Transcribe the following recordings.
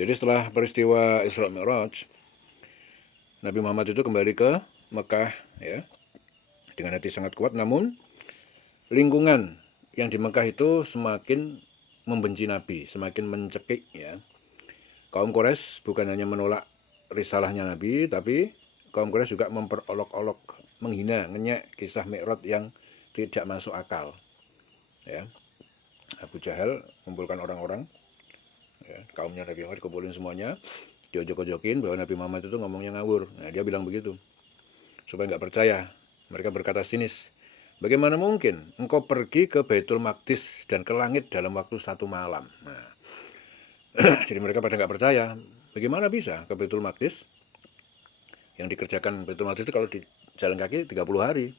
Jadi setelah peristiwa Isra Mi'raj, Nabi Muhammad itu kembali ke Mekah ya, dengan hati sangat kuat, namun lingkungan yang di Mekah itu semakin membenci Nabi, semakin mencekik ya. Kaum Quraisy bukan hanya menolak risalahnya Nabi, tapi kaum Quraisy juga memperolok-olok, menghina, ngenyek kisah Mi'raj yang tidak masuk akal. Ya. Abu Jahal kumpulkan orang-orang, ya, kaumnya Nabi Muhammad kumpulin semuanya, diojok-ojokin bahwa Nabi Muhammad itu ngomongnya ngawur. Nah, dia bilang begitu supaya nggak percaya. Mereka berkata sinis, bagaimana mungkin engkau pergi ke Baitul Maqdis dan ke langit dalam waktu 1 malam? Nah, jadi mereka pada nggak percaya. Bagaimana bisa ke Baitul Maqdis? Yang dikerjakan Baitul Maqdis itu kalau di jalan kaki 30 hari.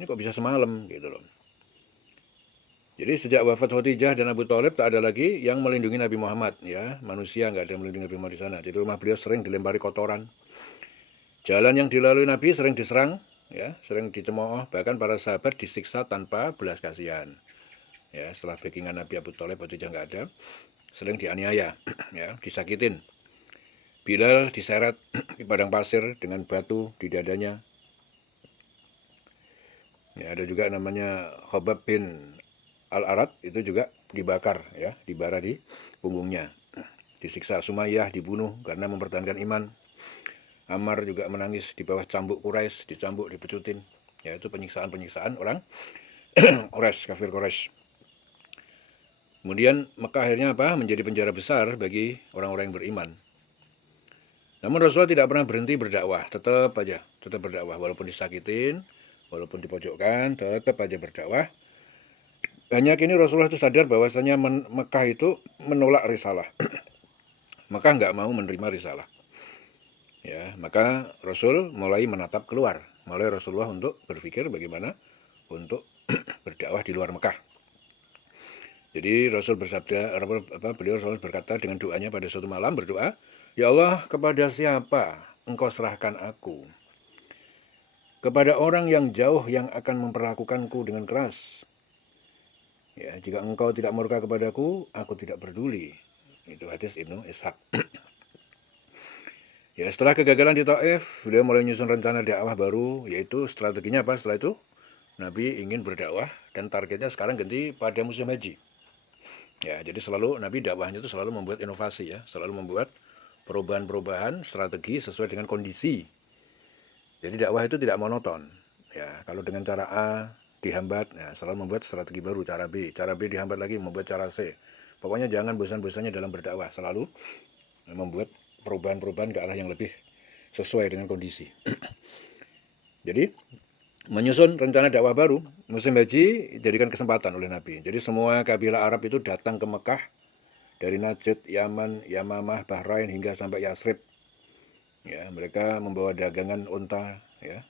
Ini kok bisa semalam gitu loh. Jadi sejak wafat Khadijah dan Abu Thalib tak ada lagi yang melindungi Nabi Muhammad ya. Manusia nggak ada yang melindungi Nabi Muhammad di sana. Jadi rumah beliau sering dilempari kotoran. Jalan yang dilalui Nabi sering diserang ya, sering dicemooh, bahkan para sahabat disiksa tanpa belas kasihan. Ya, setelah backingan Nabi Abu Thalib Khadijah nggak ada, sering dianiaya ya, disakitin. Bilal diseret di padang pasir dengan batu di dadanya. Ya, ada juga namanya Khabbab bin Al-Arad, itu juga dibakar ya, dibara di punggungnya. Disiksa. Sumayyah dibunuh karena mempertahankan iman. Ammar juga menangis di bawah cambuk Quraisy, dicambuk, dipecutin. Ya, itu penyiksaan-penyiksaan orang Quraisy, kafir Quraisy. Kemudian Mekah akhirnya apa? Menjadi penjara besar bagi orang-orang yang beriman. Namun Rasulullah tidak pernah berhenti berdakwah, tetap berdakwah walaupun disakitin, walaupun dipojokkan, tetap aja berdakwah. Hanya kini Rasulullah itu sadar bahwasanya Mekah itu menolak risalah. Mekah nggak mau menerima risalah. Ya, maka Rasul mulai menatap keluar. Mulai Rasulullah untuk berpikir bagaimana untuk berdakwah di luar Mekah. Jadi Rasul bersabda, beliau Rasul berkata dengan doanya pada suatu malam berdoa, ya Allah, kepada siapa engkau serahkan aku? Kepada orang yang jauh yang akan memperlakukanku dengan keras. Ya, jika engkau tidak murka kepadaku, aku tidak peduli. Itu hadis Ibnu Ishaq. Ya, setelah kegagalan di Taif, beliau mulai menyusun rencana dakwah baru, yaitu strateginya apa setelah itu? Nabi ingin berdakwah dan targetnya sekarang ganti pada musim haji. Ya, jadi selalu Nabi dakwahnya itu selalu membuat inovasi ya, selalu membuat perubahan-perubahan strategi sesuai dengan kondisi. Jadi dakwah itu tidak monoton. Ya, kalau dengan cara A dihambat, ya, selalu membuat strategi baru, cara B dihambat lagi, membuat cara C. Pokoknya jangan bosan-bosannya dalam berdakwah, selalu membuat perubahan-perubahan ke arah yang lebih sesuai dengan kondisi. Jadi menyusun rencana dakwah baru, musim haji dijadikan kesempatan oleh Nabi. Jadi semua kabilah Arab itu datang ke Mekah dari Najd, Yaman, Yamamah, Bahrain hingga sampai Yasrib. Ya, mereka membawa dagangan unta ya.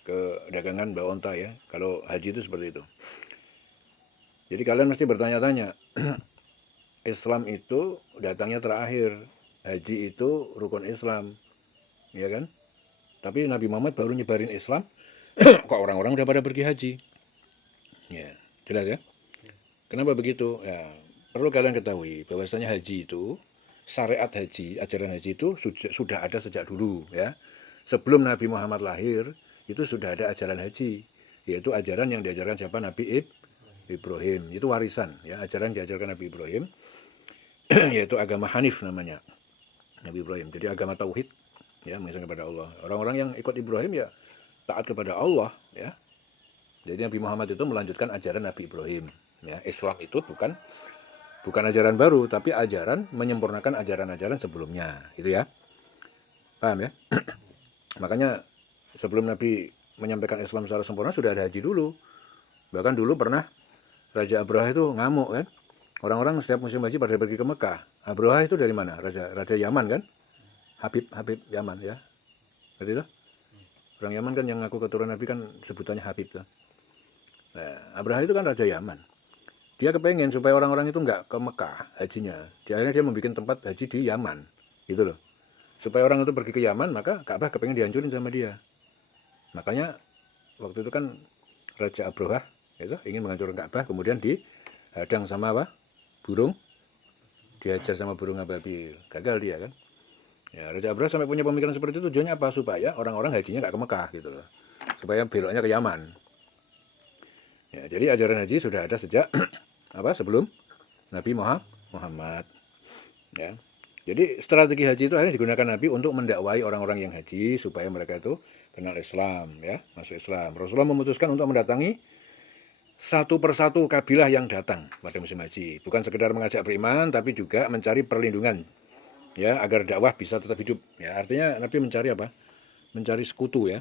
Ke dagangan bawa unta ya. Kalau haji itu seperti itu. Jadi kalian mesti bertanya-tanya, Islam itu datangnya terakhir, haji itu rukun Islam, ya kan? Tapi Nabi Muhammad baru nyebarin Islam, kok orang-orang udah pada pergi haji? Ya, jelas ya? Kenapa begitu? Ya, perlu kalian ketahui bahwasanya haji itu, syariat haji, ajaran haji itu sudah ada sejak dulu ya. Sebelum Nabi Muhammad lahir, itu sudah ada ajaran haji, yaitu ajaran yang diajarkan siapa? Nabi Ibrahim. Itu warisan ya, ajaran diajarkan Nabi Ibrahim. Yaitu agama Hanif namanya Nabi Ibrahim. Jadi agama tauhid ya, mengisahkan kepada Allah. Orang-orang yang ikut Ibrahim ya taat kepada Allah ya. Jadi Nabi Muhammad itu melanjutkan ajaran Nabi Ibrahim ya. Islam itu bukan ajaran baru, tapi ajaran menyempurnakan ajaran-ajaran sebelumnya, gitu ya. Paham ya? Makanya sebelum Nabi menyampaikan Islam secara sempurna sudah ada haji dulu. Bahkan dulu pernah Raja Abraha itu ngamuk kan. Orang-orang setiap musim haji pada pergi ke Mekah. Abraha itu dari mana? Raja Yaman kan? Habib Yaman ya. Berarti itu? Orang Yaman kan yang ngaku keturunan Nabi kan sebutannya Habib tuh. Nah, Abraha itu kan Raja Yaman. Dia kepengen supaya orang-orang itu nggak ke Mekah hajinya. Akhirnya dia membuat tempat haji di Yaman. Gitu loh. Supaya orang itu pergi ke Yaman, maka Ka'bah kepengen dihancurin sama dia. Makanya waktu itu kan Raja Abraha itu ingin menghancurkan Ka'bah, kemudian dihadang sama apa? Burung dihajar sama burung ababil. Gagal dia kan. Ya, Raja Abraha sampai punya pemikiran seperti itu, tujuannya apa? Supaya orang-orang hajinya nggak ke Mekah gitu loh. Supaya beloknya ke Yaman. Ya, jadi ajaran haji sudah ada sejak sebelum Nabi Muhammad. Ya. Jadi strategi haji itu akhirnya digunakan Nabi untuk mendakwai orang-orang yang haji supaya mereka itu kenal Islam, ya, masuk Islam. Rasulullah memutuskan untuk mendatangi satu persatu kabilah yang datang pada musim haji. Bukan sekedar mengajak beriman, tapi juga mencari perlindungan, ya, agar dakwah bisa tetap hidup. Ya, artinya Nabi mencari apa? Mencari sekutu, ya,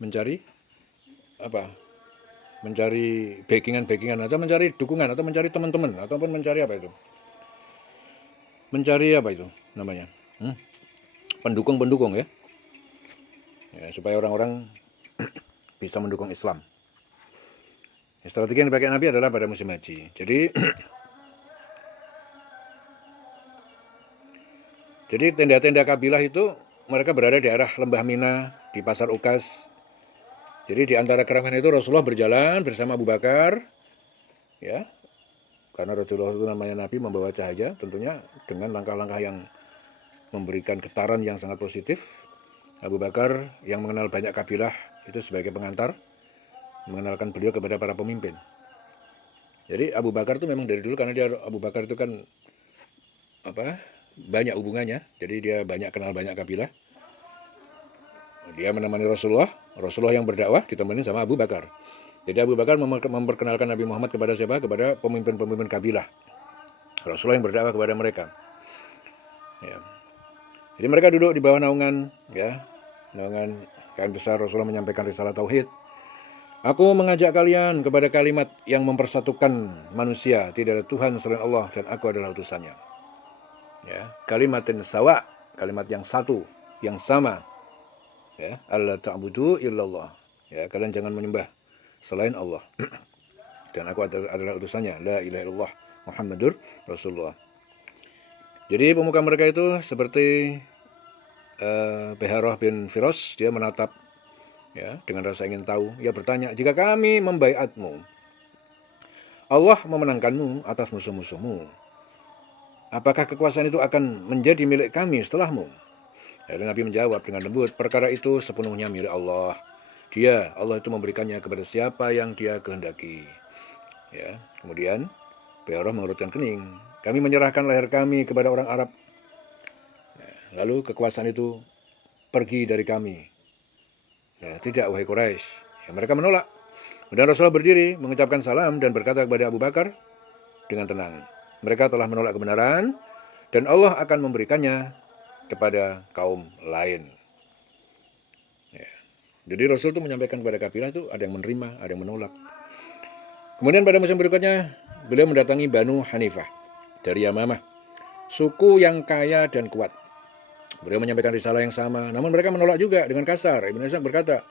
mencari apa? Mencari backingan atau mencari dukungan atau mencari teman-teman ataupun mencari apa itu? Mencari apa itu namanya? Pendukung-pendukung, ya, supaya orang-orang bisa mendukung Islam. Strategi yang dipakai Nabi adalah pada musim haji. Jadi tenda-tenda kabilah itu mereka berada di arah lembah Mina, di pasar Ukas. Jadi di antara keramaian itu Rasulullah berjalan bersama Abu Bakar, ya, karena Rasulullah itu namanya Nabi membawa cahaya, tentunya dengan langkah-langkah yang memberikan getaran yang sangat positif. Abu Bakar yang mengenal banyak kabilah itu sebagai pengantar, mengenalkan beliau kepada para pemimpin. Jadi Abu Bakar itu memang dari dulu, karena Abu Bakar itu kan banyak hubungannya, jadi dia banyak kenal banyak kabilah. Dia menemani Rasulullah yang berdakwah ditemani sama Abu Bakar. Jadi Abu Bakar memperkenalkan Nabi Muhammad kepada siapa? Kepada pemimpin-pemimpin kabilah. Rasulullah yang berdakwah kepada mereka. Ya. Jadi mereka duduk di bawah naungan, ya, naungan kain besar. Rasulullah menyampaikan risalah tauhid. Aku mengajak kalian kepada kalimat yang mempersatukan manusia. Tidak ada Tuhan selain Allah dan aku adalah utusannya. Ya, kalimatin sawa, kalimat yang satu, yang sama. Ya, alla ta'budu illallah. Ya, kalian jangan menyembah selain Allah. Dan aku adalah utusannya. La ilaha illallah Muhammadur Rasulullah. Jadi pemuka mereka itu seperti Beharah bin Firas, dia menatap, ya, dengan rasa ingin tahu. Ia bertanya, jika kami membaiatmu, Allah memenangkanmu atas musuh-musuhmu, apakah kekuasaan itu akan menjadi milik kami setelahmu? Lalu Nabi menjawab dengan lembut, perkara itu sepenuhnya milik Allah. Allah itu memberikannya kepada siapa yang dia kehendaki. Ya, kemudian Beharah mengerutkan kening. Kami menyerahkan leher kami kepada orang Arab. Lalu kekuasaan itu pergi dari kami. Nah, tidak, wahai Quraisy. Ya, mereka menolak. Dan Rasulullah berdiri, mengucapkan salam dan berkata kepada Abu Bakar dengan tenang. Mereka telah menolak kebenaran dan Allah akan memberikannya kepada kaum lain. Ya. Jadi Rasul itu menyampaikan kepada kabilah itu ada yang menerima, ada yang menolak. Kemudian pada musim berikutnya beliau mendatangi Banu Hanifah dari Yamamah, suku yang kaya dan kuat. Beliau menyampaikan risalah yang sama, namun mereka menolak juga dengan kasar. Ibnu Ishaq berkata,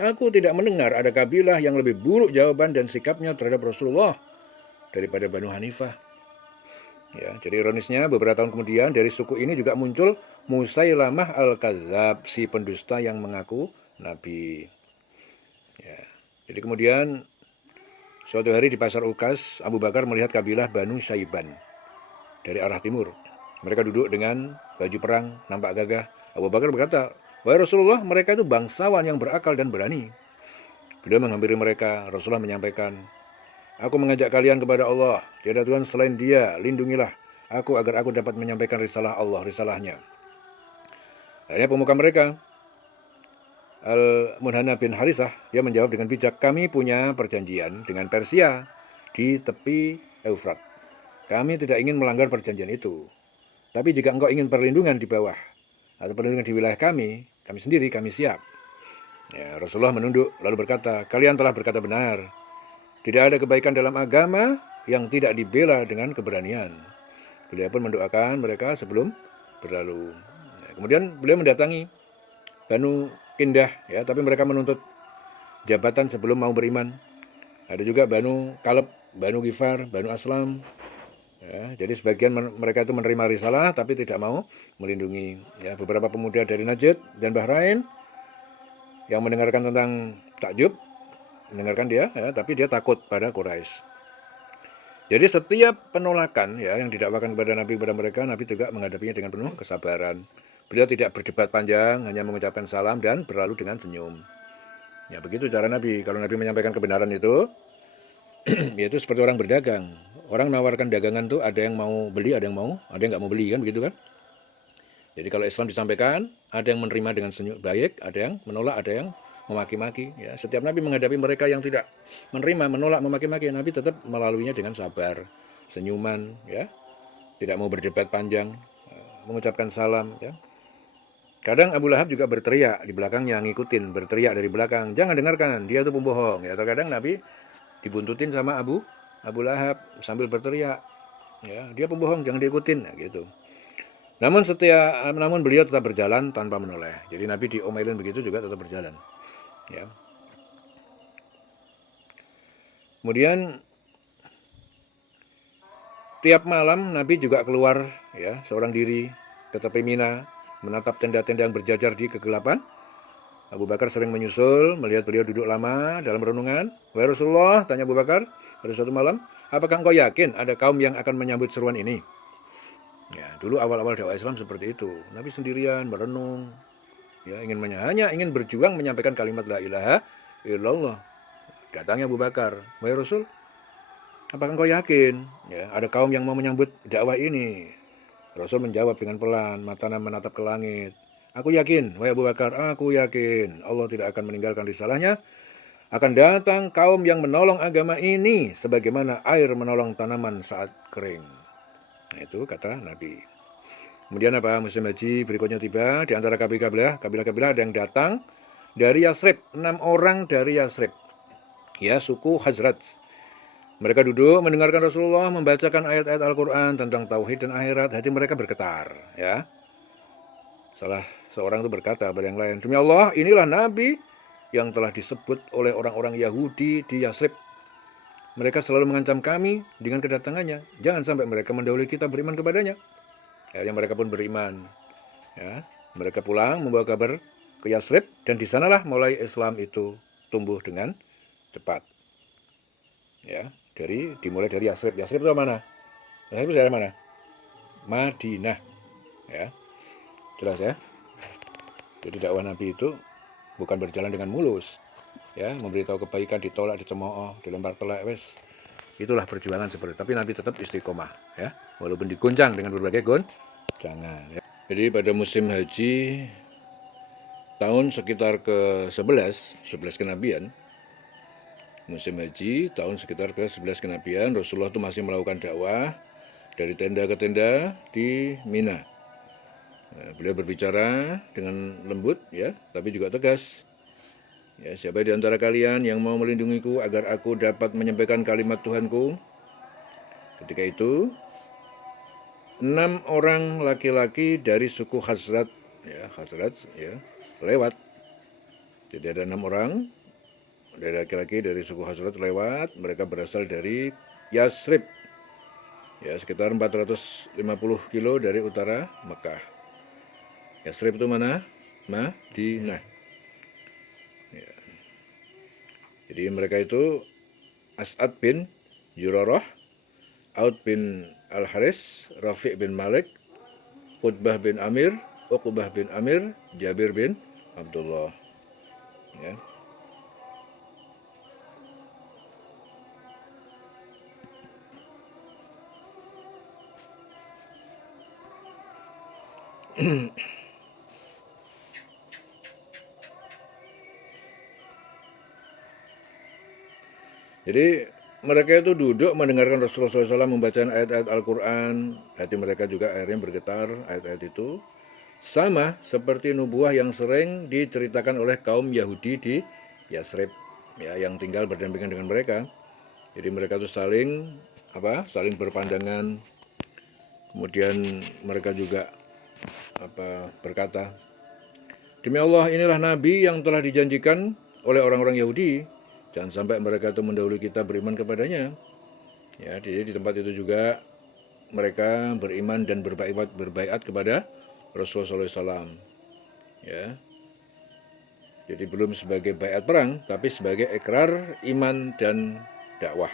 aku tidak mendengar ada kabilah yang lebih buruk jawaban dan sikapnya terhadap Rasulullah daripada Banu Hanifah. Ya, jadi ironisnya beberapa tahun kemudian dari suku ini juga muncul Musailamah al-Kadzab, si pendusta yang mengaku Nabi. Ya, jadi kemudian suatu hari di pasar Ukas, Abu Bakar melihat kabilah Banu Syaiban dari arah timur. Mereka duduk dengan baju perang, nampak gagah. Abu Bakar berkata, wahai Rasulullah, mereka itu bangsawan yang berakal dan berani. Beliau menghampiri mereka. Rasulullah menyampaikan, aku mengajak kalian kepada Allah. Tiada Tuhan selain Dia. Lindungilah aku agar aku dapat menyampaikan risalah Allah, risalahnya. Akhirnya pemuka mereka, Al-Munhana bin Harisah, dia menjawab dengan bijak, kami punya perjanjian dengan Persia di tepi Eufrat. Kami tidak ingin melanggar perjanjian itu. Tapi jika engkau ingin perlindungan di bawah atau perlindungan di wilayah kami sendiri, kami siap. Ya, Rasulullah menunduk lalu berkata, kalian telah berkata benar. Tidak ada kebaikan dalam agama yang tidak dibela dengan keberanian. Beliau pun mendoakan mereka sebelum berlalu. Ya, kemudian beliau mendatangi Banu Kindah, ya, tapi mereka menuntut jabatan sebelum mau beriman. Ada juga Banu Kaleb, Banu Gifar, Banu Aslam. Ya, jadi sebagian mereka itu menerima risalah tapi tidak mau melindungi. Ya, beberapa pemuda dari Najd dan Bahrain yang mendengarkan tentang takjub, mendengarkan dia, ya, tapi dia takut pada Quraisy. Jadi setiap penolakan ya yang didakwakan kepada mereka, Nabi juga menghadapinya dengan penuh kesabaran. Beliau tidak berdebat panjang, hanya mengucapkan salam dan berlalu dengan senyum. Ya begitu cara Nabi. Kalau Nabi menyampaikan kebenaran itu, yaitu seperti orang berdagang. Orang menawarkan dagangan tuh ada yang mau beli, ada yang nggak mau beli kan begitu kan? Jadi kalau Islam disampaikan, ada yang menerima dengan senyum baik, ada yang menolak, ada yang memaki-maki. Ya, setiap Nabi menghadapi mereka yang tidak menerima, menolak, memaki-maki, Nabi tetap melaluinya dengan sabar, senyuman, ya, tidak mau berdebat panjang, mengucapkan salam. Ya. Kadang Abu Lahab juga berteriak di belakangnya, ngikutin, berteriak dari belakang, jangan dengarkan, dia itu pembohong. Ya, terkadang Nabi dibuntutin sama Abu Lahab sambil berteriak, ya, dia pembohong, jangan diikutin, nah, gitu. Namun beliau tetap berjalan tanpa menoleh. Jadi Nabi diomelin begitu juga tetap berjalan. Ya. Kemudian tiap malam Nabi juga keluar ya seorang diri ke tepi Mina menatap tenda-tenda yang berjajar di kegelapan. Abu Bakar sering menyusul melihat beliau duduk lama dalam renungan. Wahai Rasulullah, tanya Abu Bakar pada suatu malam, apakah engkau yakin ada kaum yang akan menyambut seruan ini? Ya, dulu awal-awal dakwah Islam seperti itu. Nabi sendirian merenung, ya, hanya ingin berjuang menyampaikan kalimat la ilaha illallah. Datangnya Abu Bakar, wahai Rasul, apakah engkau yakin ya, ada kaum yang mau menyambut dakwah ini? Rasul menjawab dengan pelan, matanya menatap ke langit. Aku yakin, wahai Abu Bakar, aku yakin Allah tidak akan meninggalkan risalahnya. Akan datang kaum yang menolong agama ini sebagaimana air menolong tanaman saat kering. Nah, itu kata Nabi. Kemudian apa? Musim haji berikutnya tiba. Di antara kabilah-kabilah ada yang datang dari Yasrib. 6 orang dari Yasrib. Ya, suku Hazrat. Mereka duduk mendengarkan Rasulullah membacakan ayat-ayat Al-Quran tentang tauhid dan akhirat. Hati mereka bergetar. Ya, salah seorang itu berkata pada yang lain, demi Allah, inilah Nabi yang telah disebut oleh orang-orang Yahudi di Yasrib. Mereka selalu mengancam kami dengan kedatangannya. Jangan sampai mereka mendahului kita beriman kepadanya. Ya, yang mereka pun beriman. Ya, mereka pulang membawa kabar ke Yasrib dan di sanalah mulai Islam itu tumbuh dengan cepat. Ya, dimulai dari Yasrib. Yasrib itu mana? Yasrib itu daerah mana? Madinah. Ya, jelas ya. Jadi dakwah Nabi itu bukan berjalan dengan mulus. Ya, memberitahu kebaikan ditolak, dicemooh, dilempar telak, wes. Itulah perjuangan seperti itu. Tapi Nabi tetap istiqomah, ya, walaupun diguncang dengan berbagai goncangan. Ya. Jadi pada musim haji tahun sekitar ke-11 kenabian, musim haji tahun sekitar ke-11 kenabian, Rasulullah itu masih melakukan dakwah dari tenda ke tenda di Mina. Nah, beliau berbicara dengan lembut, ya, tapi juga tegas. Ya, siapa di antara kalian yang mau melindungiku agar aku dapat menyampaikan kalimat Tuhanku? Ketika itu, 6 orang laki-laki dari suku Hazrat, ya, lewat. Jadi ada 6 orang dari laki-laki dari suku Hazrat lewat. Mereka berasal dari Yasrib, ya, sekitar 450 kilo dari utara Mekah. Yasrib itu mana? Madinah. Ya. Jadi mereka itu As'ad bin Jurarah, Aud bin Al-Haris, Rafi' bin Malik, Utbah bin Amir, Uqbah bin Amir, Jabir bin Abdullah. Ya. Jadi mereka itu duduk mendengarkan Rasulullah SAW membaca ayat-ayat Al-Quran. Hati mereka juga akhirnya bergetar ayat-ayat itu. Sama seperti nubuah yang sering diceritakan oleh kaum Yahudi di Yasrib, ya, yang tinggal berdampingan dengan mereka. Jadi mereka itu saling berpandangan. Kemudian mereka juga berkata, demi Allah, inilah Nabi yang telah dijanjikan oleh orang-orang Yahudi. Jangan sampai mereka itu mendahului kita beriman kepadanya. Ya, jadi di tempat itu juga mereka beriman dan berbaiat kepada Rasulullah SAW. Ya, jadi belum sebagai baiat perang, tapi sebagai ikrar iman dan dakwah.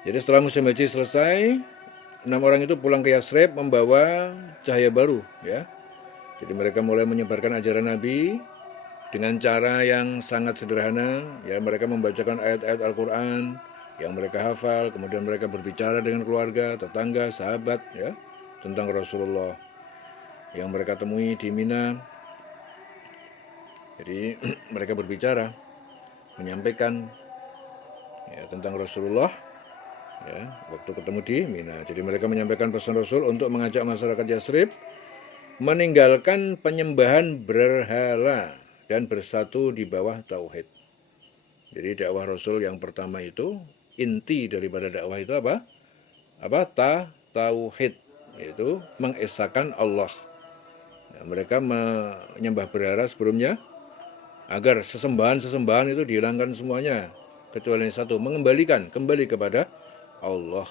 Jadi setelah musim haji selesai, 6 orang itu pulang ke Yasrib membawa cahaya baru, ya. Jadi mereka mulai menyebarkan ajaran Nabi dengan cara yang sangat sederhana, ya. Mereka membacakan ayat-ayat Al-Quran yang mereka hafal, kemudian mereka berbicara dengan keluarga, tetangga, sahabat, ya, tentang Rasulullah yang mereka temui di Mina. Jadi mereka berbicara, menyampaikan, ya, tentang Rasulullah, ya, waktu ketemu di Mina. Jadi mereka menyampaikan pesan Rasul untuk mengajak masyarakat Yasrib meninggalkan penyembahan berhala dan bersatu di bawah tauhid. Jadi dakwah Rasul yang pertama itu, inti daripada dakwah itu apa? Tauhid, yaitu mengesahkan Allah. Nah, mereka menyembah berhala sebelumnya agar sesembahan-sesembahan itu dihilangkan semuanya, kecuali yang satu, kembali kepada Allah,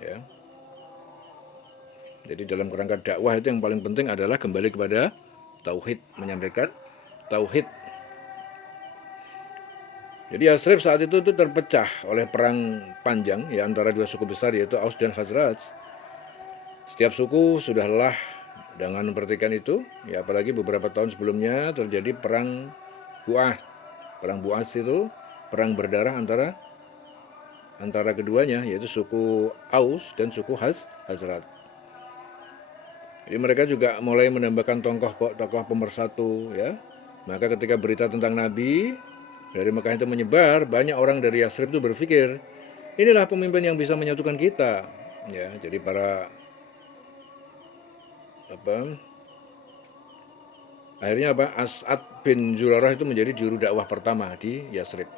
ya. Jadi dalam kerangka dakwah itu yang paling penting adalah kembali kepada tauhid, menyampaikan tauhid. Jadi Yasrib saat itu terpecah oleh perang panjang, ya, antara dua suku besar, yaitu Aus dan Khazraj. Setiap suku sudah lelah dengan pertikaian itu, ya, apalagi beberapa tahun sebelumnya terjadi perang Bu'ah. Perang Bu'ah itu perang berdarah antara keduanya, yaitu suku Aus dan suku Khazraj. Jadi mereka juga mulai menambahkan tokoh pemersatu, ya. Maka ketika berita tentang Nabi dari Mekah itu menyebar, banyak orang dari Yasrib itu berpikir, inilah pemimpin yang bisa menyatukan kita, ya. Jadi akhirnya As'ad bin Zurarah itu menjadi juru dakwah pertama di Yasrib.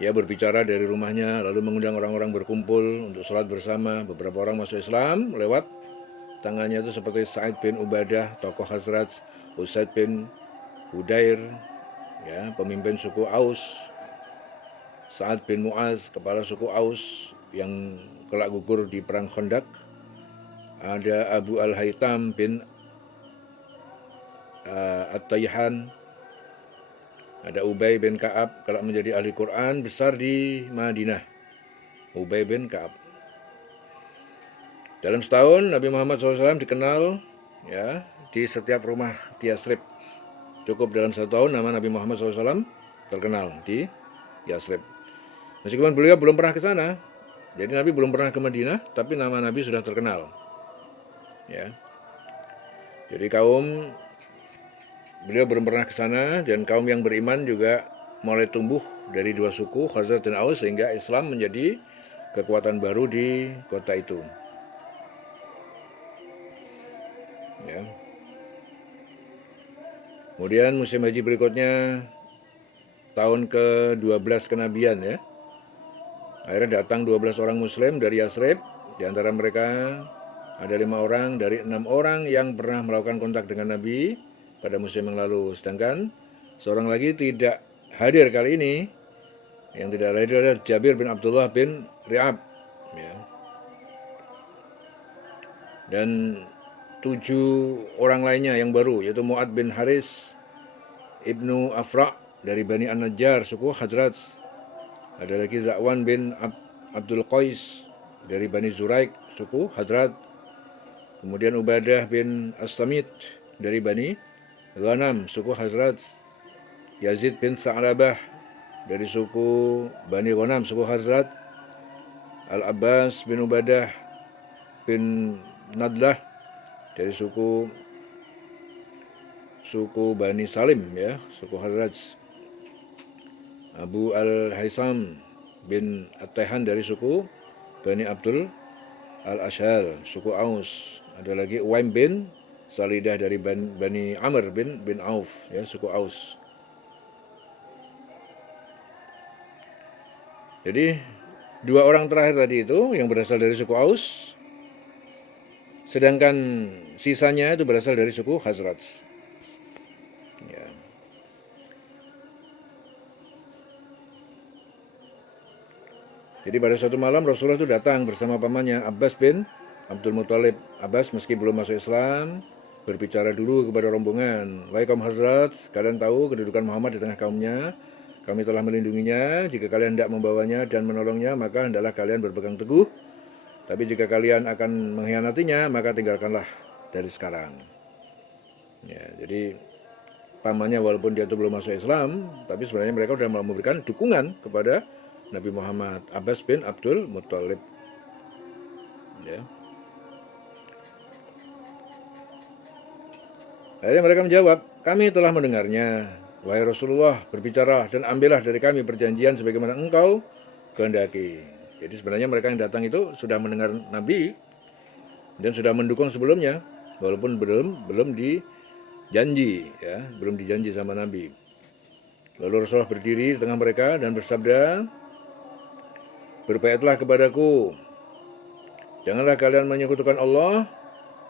Ia berbicara dari rumahnya, lalu mengundang orang-orang berkumpul untuk sholat bersama. Beberapa orang masuk Islam lewat tangannya itu seperti Sa'id bin Ubadah, tokoh Khazraj, Usaid bin Hudair, ya, pemimpin suku Aus, Sa'ad bin Mu'az, kepala suku Aus yang kelak gugur di perang Khandaq. Ada Abu Al-Haytham bin At-Tayhan, ada Ubay bin Ka'ab, kelak menjadi ahli Quran besar di Madinah. Ubay bin Ka'ab. Dalam setahun Nabi Muhammad SAW dikenal, ya, di setiap rumah di Yasrib. Cukup dalam 1 tahun nama Nabi Muhammad SAW terkenal di Yasrib. Meskipun beliau belum pernah ke sana, jadi Nabi belum pernah ke Madinah, tapi nama Nabi sudah terkenal, ya. Jadi beliau belum pernah ke sana, dan kaum yang beriman juga mulai tumbuh dari dua suku, Khazraj dan Aus, sehingga Islam menjadi kekuatan baru di kota itu, ya. Kemudian musim haji berikutnya, tahun ke-12 kenabian, ya. Akhirnya datang 12 orang muslim dari Yasrib. Di antara mereka ada 5 orang dari 6 orang yang pernah melakukan kontak dengan Nabi pada musim yang lalu. Sedangkan seorang lagi tidak hadir kali ini. Yang tidak hadir adalah Jabir bin Abdullah bin Ri'ab, ya. Dan 7 orang lainnya yang baru, yaitu Mu'ad bin Haris Ibnu Afra' dari Bani An-Najjar, suku Khazraj. Ada lagi Zakwan bin Abdul Qais dari Bani Zuraik, suku Khazraj. Kemudian Ubadah bin As-Samit dari Bani Ghanam, suku Khazraj. Yazid bin Sa'labah dari suku Bani Ghanam, suku Khazraj. Al-Abbas bin Ubadah bin Nadlah dari suku Bani Salim, ya, suku Khazraj. Abu Al-Haisam bin At-Tayhan dari suku Bani Abdul Al-Ashhal, suku Aus. Ada lagi Uwaim bin Salidah dari Bani Amr bin Auf, ya, suku Aus. Jadi 2 orang terakhir tadi itu yang berasal dari suku Aus, sedangkan sisanya itu berasal dari suku Khazraj, ya. Jadi pada suatu malam Rasulullah itu datang bersama pamannya Abbas bin Abdul Muthalib. Abbas meski belum masuk Islam berbicara dulu kepada rombongan, "Wahai kaum Khazraj, kalian tahu kedudukan Muhammad di tengah kaumnya. Kami telah melindunginya. Jika kalian hendak membawanya dan menolongnya, maka hendaklah kalian berpegang teguh. Tapi jika kalian akan mengkhianatinya, maka tinggalkanlah dari sekarang. Ya, jadi pamannya walaupun dia itu belum masuk Islam, tapi sebenarnya mereka sudah memberikan dukungan kepada Nabi Muhammad. Abbas bin Abdul Muttalib. Ya. Akhirnya mereka menjawab, kami telah mendengarnya. Wahai Rasulullah, berbicara dan ambillah dari kami perjanjian sebagaimana engkau kehendaki. Jadi sebenarnya mereka yang datang itu sudah mendengar Nabi dan sudah mendukung sebelumnya, walaupun belum dijanji, ya, belum dijanji sama Nabi. Lalu Rasulullah berdiri di tengah mereka dan bersabda, berbaiatlah kepadaku, janganlah kalian menyekutukan Allah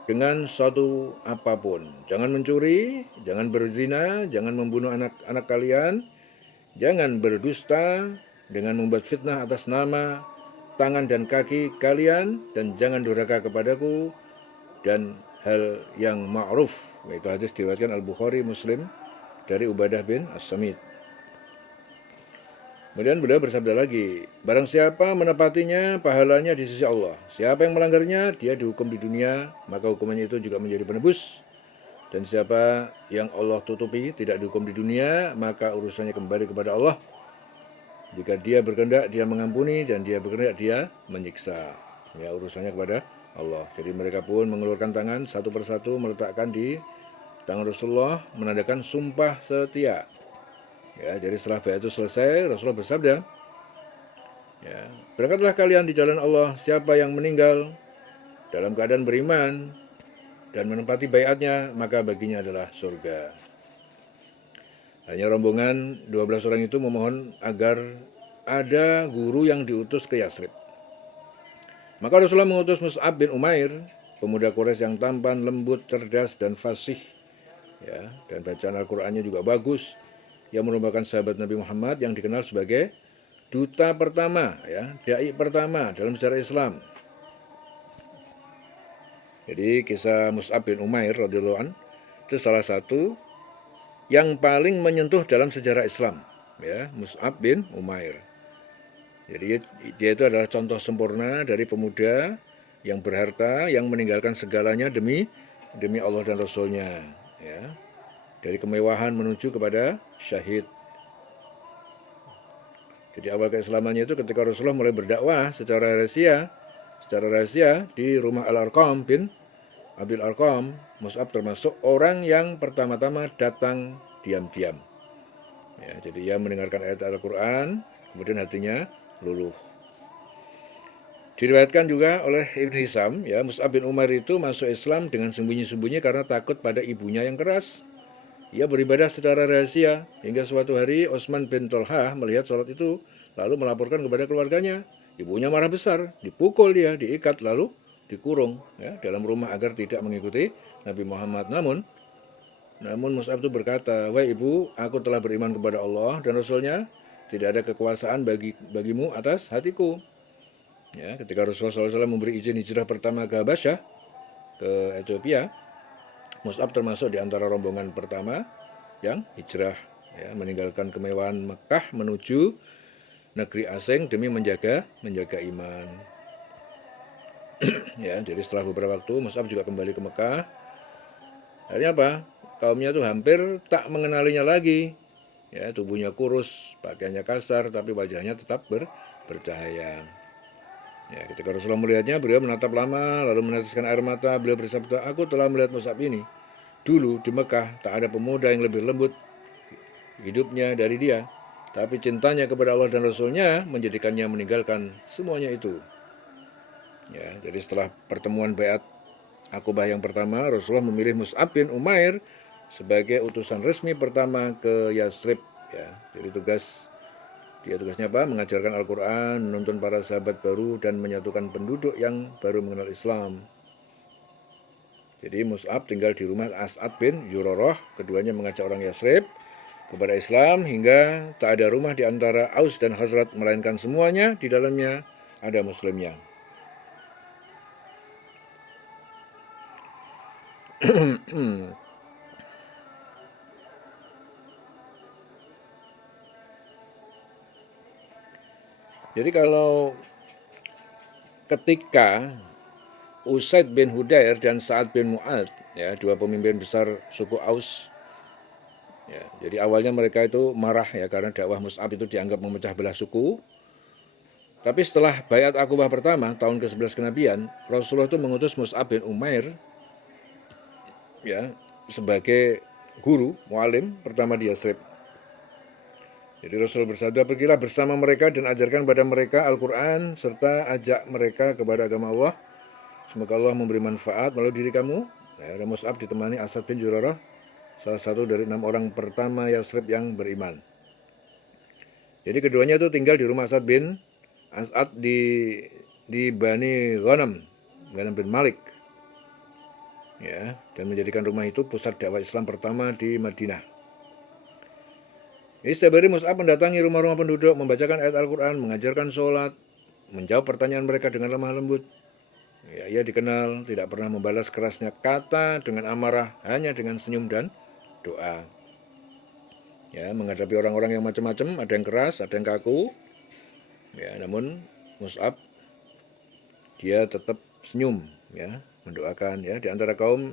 dengan suatu apapun. Jangan mencuri, jangan berzina, jangan membunuh anak-anak kalian, jangan berdusta dengan membuat fitnah atas nama, tangan dan kaki kalian, dan jangan durhaka kepadaku, dan hal yang ma'ruf. Itu hadis diriwayatkan Al-Bukhari, Muslim dari Ubadah bin As-Samit. Kemudian beliau bersabda lagi, barang siapa menepatinya, pahalanya di sisi Allah. Siapa yang melanggarnya, dia dihukum di dunia, maka hukumannya itu juga menjadi penebus. Dan siapa yang Allah tutupi, tidak dihukum di dunia, maka urusannya kembali kepada Allah. Jika dia berkehendak, dia mengampuni, dan dia berkehendak, dia menyiksa. Ya, urusannya kepada Allah. Jadi mereka pun mengeluarkan tangan satu persatu, meletakkan di tangan Rasulullah, menandakan sumpah setia. Ya, jadi setelah baiat itu selesai, Rasulullah bersabda, ya, berangkatlah kalian di jalan Allah. Siapa yang meninggal dalam keadaan beriman dan menempati baiatnya, maka baginya adalah surga. Hanya rombongan 12 orang itu memohon agar ada guru yang diutus ke Yasrib. Maka Rasulullah mengutus Mus'ab bin Umair, pemuda Quraisy yang tampan, lembut, cerdas, dan fasih, ya, dan bacaan Al-Qur'annya juga bagus, yang merupakan sahabat Nabi Muhammad yang dikenal sebagai duta pertama, ya, dai pertama dalam sejarah Islam. Jadi kisah Mus'ab bin Umair radhiyallahu an itu salah satu yang paling menyentuh dalam sejarah Islam, ya, Mus'ab bin Umair. Jadi dia itu adalah contoh sempurna dari pemuda yang berharta, yang meninggalkan segalanya demi Allah dan Rasulnya, ya. Dari kemewahan menuju kepada syahid. Jadi awal keislamannya itu ketika Rasulullah mulai berdakwah secara rahasia di rumah Al-Arqam bin Abil Arqam, Mus'ab termasuk orang yang pertama-tama datang diam-diam. Ya, jadi ia mendengarkan ayat Al-Quran, kemudian hatinya luluh. Diriwayatkan juga oleh Ibn Hisam, ya, Mus'ab bin Umair itu masuk Islam dengan sembunyi-sembunyi karena takut pada ibunya yang keras. Ia beribadah secara rahasia hingga suatu hari Utsman bin Tolhah melihat sholat itu lalu melaporkan kepada keluarganya. Ibunya marah besar, dipukul dia, diikat lalu dikurung, ya, dalam rumah agar tidak mengikuti Nabi Muhammad. Namun Mus'ab itu berkata, wahai ibu, aku telah beriman kepada Allah dan Rasulnya, tidak ada kekuasaan bagimu atas hatiku. Ya, ketika Rasulullah SAW memberi izin hijrah pertama ke Habasyah, ke Ethiopia, Mus'ab termasuk di antara rombongan pertama yang hijrah, ya, meninggalkan kemewahan Mekah menuju negeri asing demi menjaga iman. Ya, jadi setelah beberapa waktu Mus'ab juga kembali ke Mekah. Akhirnya apa? Kaumnya tuh hampir tak mengenalinya lagi. Ya, tubuhnya kurus, pakaiannya kasar, tapi wajahnya tetap bercahaya. Ya, ketika Rasulullah melihatnya, beliau menatap lama, lalu meneteskan air mata. Beliau bersabda, aku telah melihat Mus'ab ini. Dulu di Mekah tak ada pemuda yang lebih lembut hidupnya dari dia. Tapi cintanya kepada Allah dan Rasulnya menjadikannya meninggalkan semuanya itu. Ya, jadi setelah pertemuan baiat Aqabah yang pertama, Rasulullah memilih Mus'ab bin Umair sebagai utusan resmi pertama ke Yasrib. Ya, jadi tugasnya apa? Mengajarkan Al-Quran, menuntun para sahabat baru, dan menyatukan penduduk yang baru mengenal Islam. Jadi Mus'ab tinggal di rumah As'ad bin Zurarah. Keduanya mengajak orang Yasrib kepada Islam hingga tak ada rumah di antara Aus dan Khazraj, melainkan semuanya di dalamnya ada Muslimnya. Jadi kalau ketika Usaid bin Hudair dan Sa'ad bin Mu'ad, ya, dua pemimpin besar suku Aus, ya, jadi awalnya mereka itu marah ya karena dakwah Mus'ab itu dianggap memecah belah suku. Tapi setelah Baiat Aqobah pertama tahun ke-11 kenabian, Rasulullah itu mengutus Mus'ab bin Umair, ya, sebagai guru, mualim pertama di Yasrib. Jadi Rasul bersabda, pergilah bersama mereka dan ajarkan pada mereka Al-Quran serta ajak mereka kepada agama Allah. Semoga Allah memberi manfaat melalui diri kamu. Ya, dan Mus'ab ditemani Asad bin Zurarah, salah satu dari 6 orang pertama Yasrib yang beriman. Jadi keduanya itu tinggal di rumah Asad bin Bani Ghanam bin Malik, ya, dan menjadikan rumah itu pusat dakwah Islam pertama di Madinah. Jadi setiap hari Mus'ab mendatangi rumah-rumah penduduk, membacakan ayat Al-Quran, mengajarkan sholat, menjawab pertanyaan mereka dengan lemah lembut. Ya, ia dikenal tidak pernah membalas kerasnya kata dengan amarah, hanya dengan senyum dan doa. Ya, menghadapi orang-orang yang macam-macam, ada yang keras, ada yang kaku. Ya, namun Mus'ab dia tetap senyum, ya, mendoakan. Ya, di antara kaum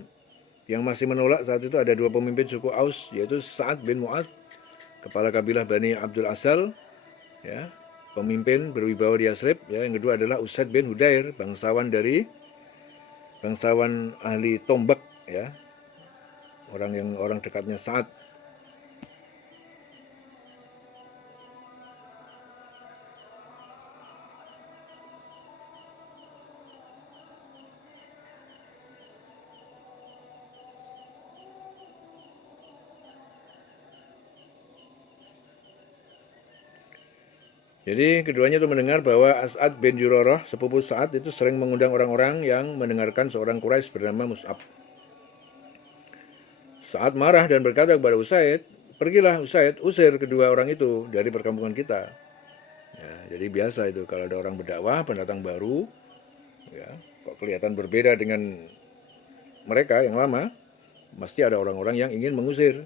yang masih menolak saat itu ada dua pemimpin suku Aus, yaitu Sa'ad bin Mu'ad, kepala kabilah Bani Abdul Asal, ya, pemimpin berwibawa di Yasrib. Ya, yang kedua adalah Usaid bin Hudair, bangsawan ahli tombak, ya, orang dekatnya Sa'ad. Jadi keduanya itu mendengar bahwa As'ad bin Zurarah, sepupu Sa'ad, itu sering mengundang orang-orang yang mendengarkan seorang Quraisy bernama Mus'ab. Sa'ad marah dan berkata kepada Usaid, pergilah Usaid, usir kedua orang itu dari perkampungan kita. Ya, jadi biasa itu kalau ada orang berdakwah, pendatang baru, ya, kok kelihatan berbeda dengan mereka yang lama, pasti ada orang-orang yang ingin mengusir.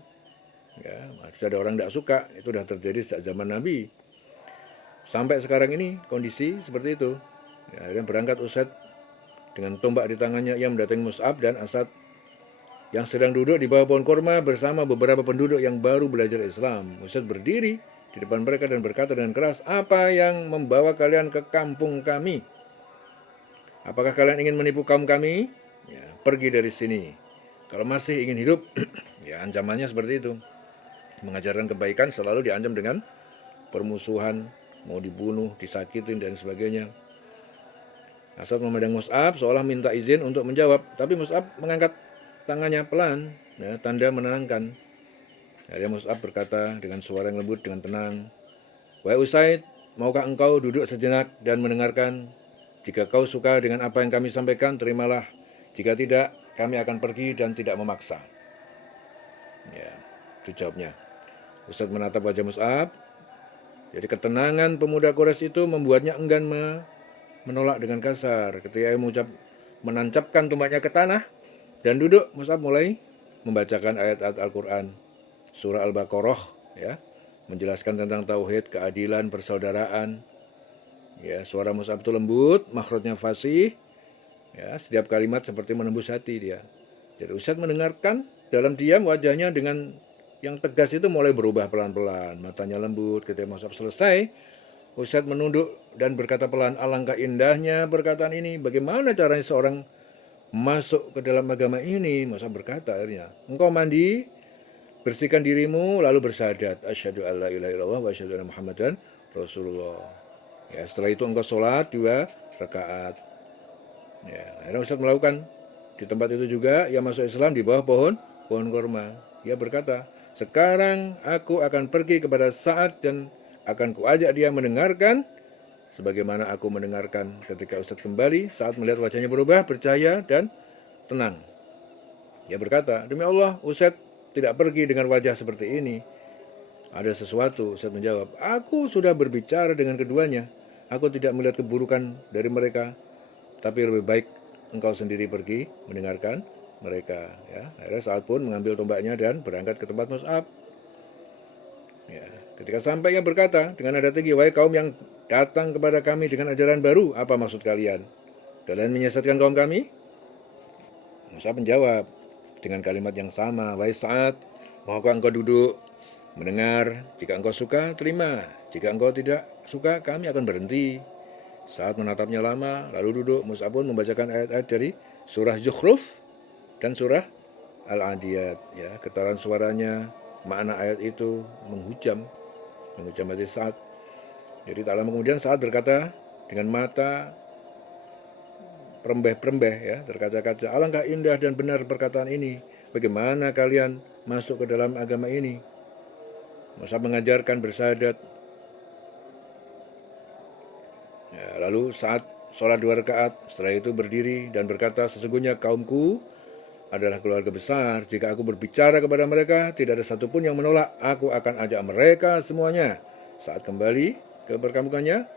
Ya, pasti ada orang tidak suka, itu sudah terjadi sejak zaman Nabi. Sampai sekarang ini kondisi seperti itu. Ya, dan berangkat Usaid dengan tombak di tangannya, ia mendatangi Mus'ab dan Asad yang sedang duduk di bawah pohon kurma bersama beberapa penduduk yang baru belajar Islam. Usaid berdiri di depan mereka dan berkata dengan keras, apa yang membawa kalian ke kampung kami? Apakah kalian ingin menipu kaum kami? Ya, pergi dari sini. Kalau masih ingin hidup, ya ancamannya seperti itu. Mengajarkan kebaikan selalu diancam dengan permusuhan, mau dibunuh, disakitin, dan sebagainya. Asad memandang Mus'ab seolah minta izin untuk menjawab, tapi Mus'ab mengangkat tangannya pelan, ya, tanda menenangkan. Ya, Mus'ab berkata dengan suara yang lembut, dengan tenang, wahai Usaid, maukah engkau duduk sejenak dan mendengarkan? Jika kau suka dengan apa yang kami sampaikan, terimalah. Jika tidak, kami akan pergi dan tidak memaksa. Ya, itu jawabnya. Usaid menatap wajah Mus'ab. Jadi ketenangan pemuda Quraisy itu membuatnya enggan menolak dengan kasar. Ketika ia menancapkan tombaknya ke tanah dan duduk, Mus'ab mulai membacakan ayat-ayat Al-Quran, surah Al-Baqarah, ya, menjelaskan tentang tauhid, keadilan, persaudaraan. Ya, suara Mus'ab itu lembut, makhrajnya fasih. Ya, setiap kalimat seperti menembus hati dia. Jadi Usaid mendengarkan dalam diam, wajahnya dengan yang tegas itu mulai berubah pelan-pelan. Matanya lembut. Ketika Mus'ab selesai, Usaid menunduk dan berkata pelan, alangkah indahnya perkataan ini. Bagaimana caranya seorang masuk ke dalam agama ini? Mus'ab berkata akhirnya, engkau mandi, bersihkan dirimu, lalu bersyahadat, asyhadu alla ilaha illallah wa asyhadu anna Muhammadan Rasulullah. Ya, setelah itu engkau sholat 2 rakaat. Ya, akhirnya Usaid melakukan di tempat itu juga. Ia masuk Islam di bawah pohon kurma. Ia berkata, sekarang aku akan pergi kepada Sa'ad dan akan kuajak dia mendengarkan sebagaimana aku mendengarkan. Ketika Usaid kembali, Sa'ad melihat wajahnya berubah, bercahaya dan tenang. Ia berkata, demi Allah, Usaid tidak pergi dengan wajah seperti ini. Ada sesuatu. Usaid menjawab, aku sudah berbicara dengan keduanya. Aku tidak melihat keburukan dari mereka, tapi lebih baik engkau sendiri pergi mendengarkan mereka. Ya, akhirnya Sa'ad pun mengambil tombaknya dan berangkat ke tempat Mus'ab. Ya, Ketika sampai ia berkata dengan nada tinggi, "Wahai kaum yang datang kepada kami dengan ajaran baru, apa maksud kalian? Kalian menyesatkan kaum kami?" Musa menjawab dengan kalimat yang sama, "Wahai Sa'ad, maukah engkau duduk mendengar? Jika engkau suka, terima. Jika engkau tidak suka, kami akan berhenti." Saat menatapnya lama, lalu duduk, Musa pun membacakan ayat-ayat dari surah Zukhruf dan surah Al-Adiyat. Ya, getaran suaranya, makna ayat itu menghujam hati Sa'ad. Jadi tak lama kemudian Sa'ad berkata dengan mata perembeh-perembeh, ya, terkaca-kaca, "Alangkah indah dan benar perkataan ini. Bagaimana kalian masuk ke dalam agama ini?" Musa mengajarkan bersyahadat. Ya, lalu saat sholat 2 rakaat, setelah itu berdiri dan berkata, "Sesungguhnya kaumku adalah keluarga besar. Jika aku berbicara kepada mereka, tidak ada satupun yang menolak. Aku akan ajak mereka semuanya." Saat kembali ke perkampungannya,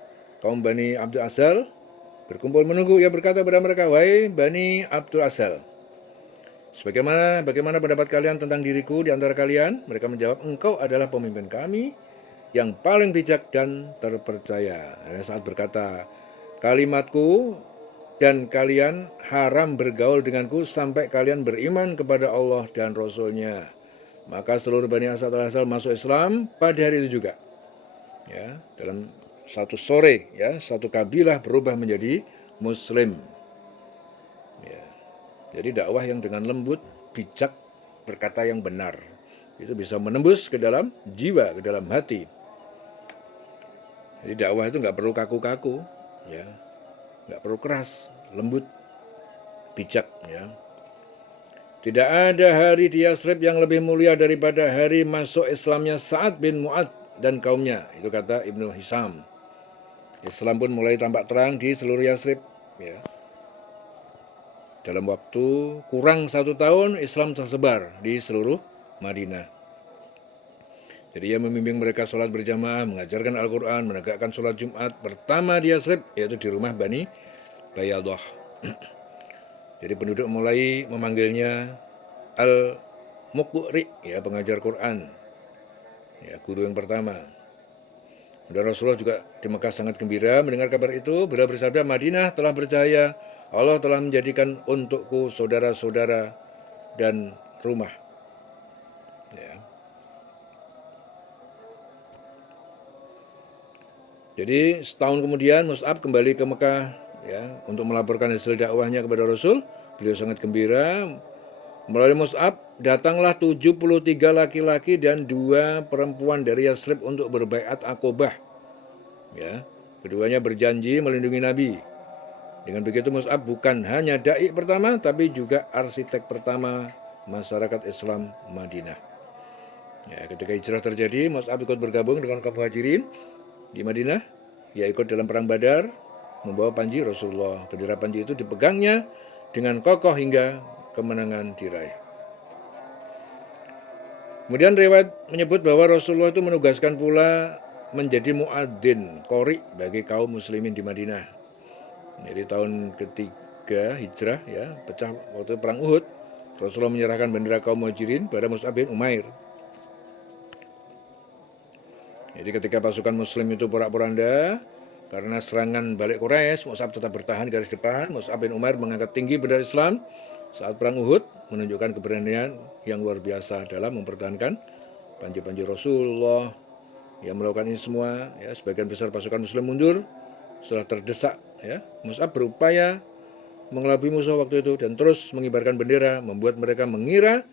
kaum Bani Abdul Asal berkumpul menunggu. Ia berkata kepada mereka, "Wahai Bani Abdul Asal, bagaimana pendapat kalian tentang diriku di antara kalian?" Mereka menjawab, "Engkau adalah pemimpin kami yang paling bijak dan terpercaya." Dan saat berkata, "Kalimatku dan kalian haram bergaul denganku sampai kalian beriman kepada Allah dan Rasul-Nya." Maka seluruh Bani Asad al-Asal masuk Islam pada hari itu juga. Ya, dalam satu sore, ya, satu kabilah berubah menjadi Muslim. Ya, jadi dakwah yang dengan lembut, bijak, berkata yang benar, itu bisa menembus ke dalam jiwa, ke dalam hati. Jadi dakwah itu nggak perlu kaku-kaku, ya, nggak perlu keras, lembut, bijak, ya. Tidak ada hari di Yasrib yang lebih mulia daripada hari masuk Islamnya Sa'ad bin Mu'ad dan kaumnya. Itu kata Ibnu Hisam. Islam pun mulai tampak terang di seluruh Yasrib. Ya. Dalam waktu kurang 1 tahun, Islam tersebar di seluruh Madinah. Jadi ia membimbing mereka sholat berjamaah, mengajarkan Al-Quran, menegakkan sholat Jumat pertama di Yasrib, yaitu di rumah Bani Bayadah. Jadi penduduk mulai memanggilnya Al-Muqri, ya, pengajar Quran, ya, guru yang pertama. Dan Rasulullah juga di Mekah sangat gembira mendengar kabar itu. Beliau bersabda, "Madinah telah berjaya, Allah telah menjadikan untukku saudara-saudara dan rumah." Ya. Jadi setahun kemudian Mus'ab kembali ke Mekah, ya, untuk melaporkan hasil dakwahnya kepada Rasul. Beliau sangat gembira. Melalui Mus'ab datanglah 73 laki-laki dan 2 perempuan dari Yasrib untuk berbaiat Aqobah. Ya, keduanya berjanji melindungi Nabi. Dengan begitu Mus'ab bukan hanya dai pertama, tapi juga arsitek pertama masyarakat Islam Madinah. Ya, ketika hijrah terjadi, Mus'ab ikut bergabung dengan kaum Muhajirin di Madinah. Ia ikut dalam perang Badar, membawa panji Rasulullah. Bendera panji itu dipegangnya dengan kokoh hingga kemenangan diraih. Kemudian riwayat menyebut bahwa Rasulullah itu menugaskan pula menjadi muadzin, qori bagi kaum muslimin di Madinah. Jadi tahun ketiga hijrah, ya, pecah waktu perang Uhud, Rasulullah menyerahkan bendera kaum Muhajirin pada Mus'ab bin Umair. Jadi ketika pasukan muslim itu porak-poranda karena serangan balik Quraisy, Mus'ab tetap bertahan di garis depan. Mus'ab bin Umair mengangkat tinggi bendera Islam saat perang Uhud, menunjukkan keberanian yang luar biasa dalam mempertahankan panji-panji Rasulullah. Yang melakukan ini semua, ya, sebagian besar pasukan muslim mundur setelah terdesak, ya. Mus'ab berupaya mengelabui musuh waktu itu dan terus mengibarkan bendera, membuat mereka mengira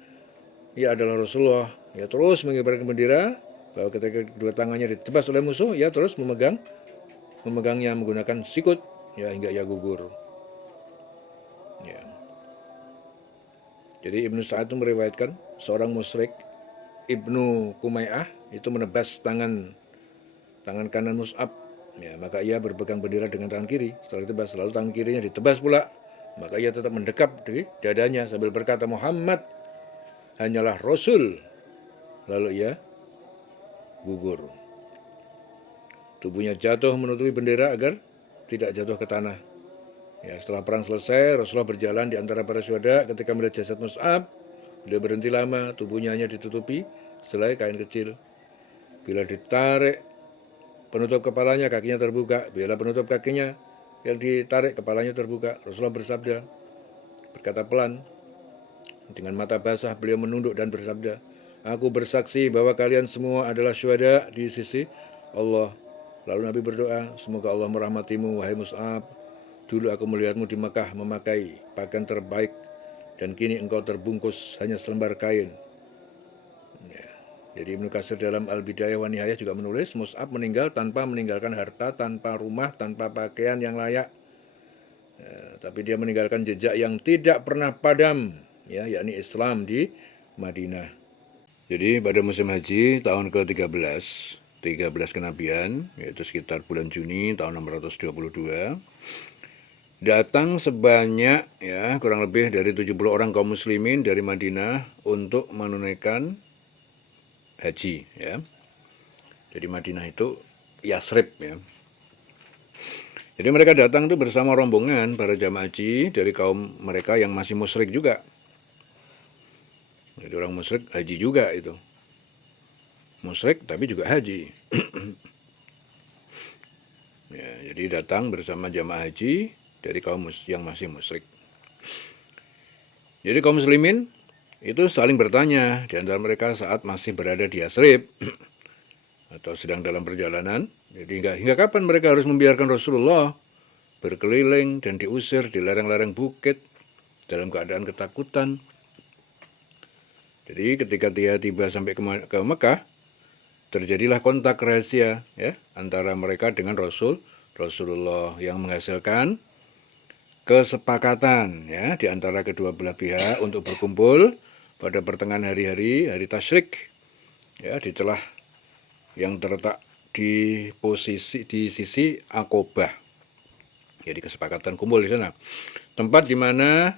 ia adalah Rasulullah. Ya, terus mengibarkan bendera, bahwa ketika kedua tangannya ditebas oleh musuh, ia terus memegangnya menggunakan sikut, ya, hingga ia gugur. Ya. Jadi Ibnu Sa'ad itu meriwayatkan seorang musyrik, Ibnu Kumayyah, itu menebas tangan kanan Mus'ab. Ya, maka ia berpegang bendera dengan tangan kiri. Setelah ditebas, lalu tangan kirinya ditebas pula. Maka ia tetap mendekap di dadanya sambil berkata, "Muhammad hanyalah Rasul." Lalu ia gugur. Tubuhnya jatuh menutupi bendera agar tidak jatuh ke tanah. Ya, setelah perang selesai, Rasulullah berjalan di antara para syuhada. Ketika melihat jasad Mus'ab, beliau berhenti lama, tubuhnya hanya ditutupi selai kain kecil. Bila ditarik penutup kepalanya, kakinya terbuka. Bila penutup kakinya yang ditarik, kepalanya terbuka. Rasulullah bersabda, berkata pelan, dengan mata basah beliau menunduk dan bersabda, aku bersaksi bahwa kalian semua adalah syuhada di sisi Allah. Lalu Nabi berdoa, semoga Allah merahmatimu, wahai Mus'ab. Dulu aku melihatmu di Mekah memakai pakaian terbaik, dan kini engkau terbungkus hanya selembar kain. Ya. Jadi Ibnu Katsir dalam Al-Bidayah wa Nihayah juga menulis, Mus'ab meninggal tanpa meninggalkan harta, tanpa rumah, tanpa pakaian yang layak. Tapi dia meninggalkan jejak yang tidak pernah padam, ya, yakni Islam di Madinah. Jadi pada musim haji tahun ke-13, 13 kenabian, yaitu sekitar bulan Juni tahun 622, datang sebanyak ya kurang lebih dari 70 orang kaum muslimin dari Madinah untuk menunaikan haji, ya. Jadi Madinah itu Yasrib, ya. Jadi mereka datang itu bersama rombongan para jamaah haji dari kaum mereka yang masih musyrik juga. Jadi orang musyrik haji juga itu. Musyrik tapi juga haji. Ya, jadi datang bersama jamaah haji dari kaum yang masih musyrik. Jadi kaum muslimin itu saling bertanya di antara mereka saat masih berada di Yasrib atau sedang dalam perjalanan. Jadi hingga kapan mereka harus membiarkan Rasulullah berkeliling dan diusir di lereng-lereng bukit dalam keadaan ketakutan. Jadi ketika dia tiba sampai ke Mekah, terjadilah kontak rahasia ya antara mereka dengan Rasulullah yang menghasilkan kesepakatan ya di antara kedua belah pihak untuk berkumpul pada pertengahan hari tasyrik ya di celah yang terletak di sisi Aqobah. Jadi kesepakatan kumpul di sana. Tempat di mana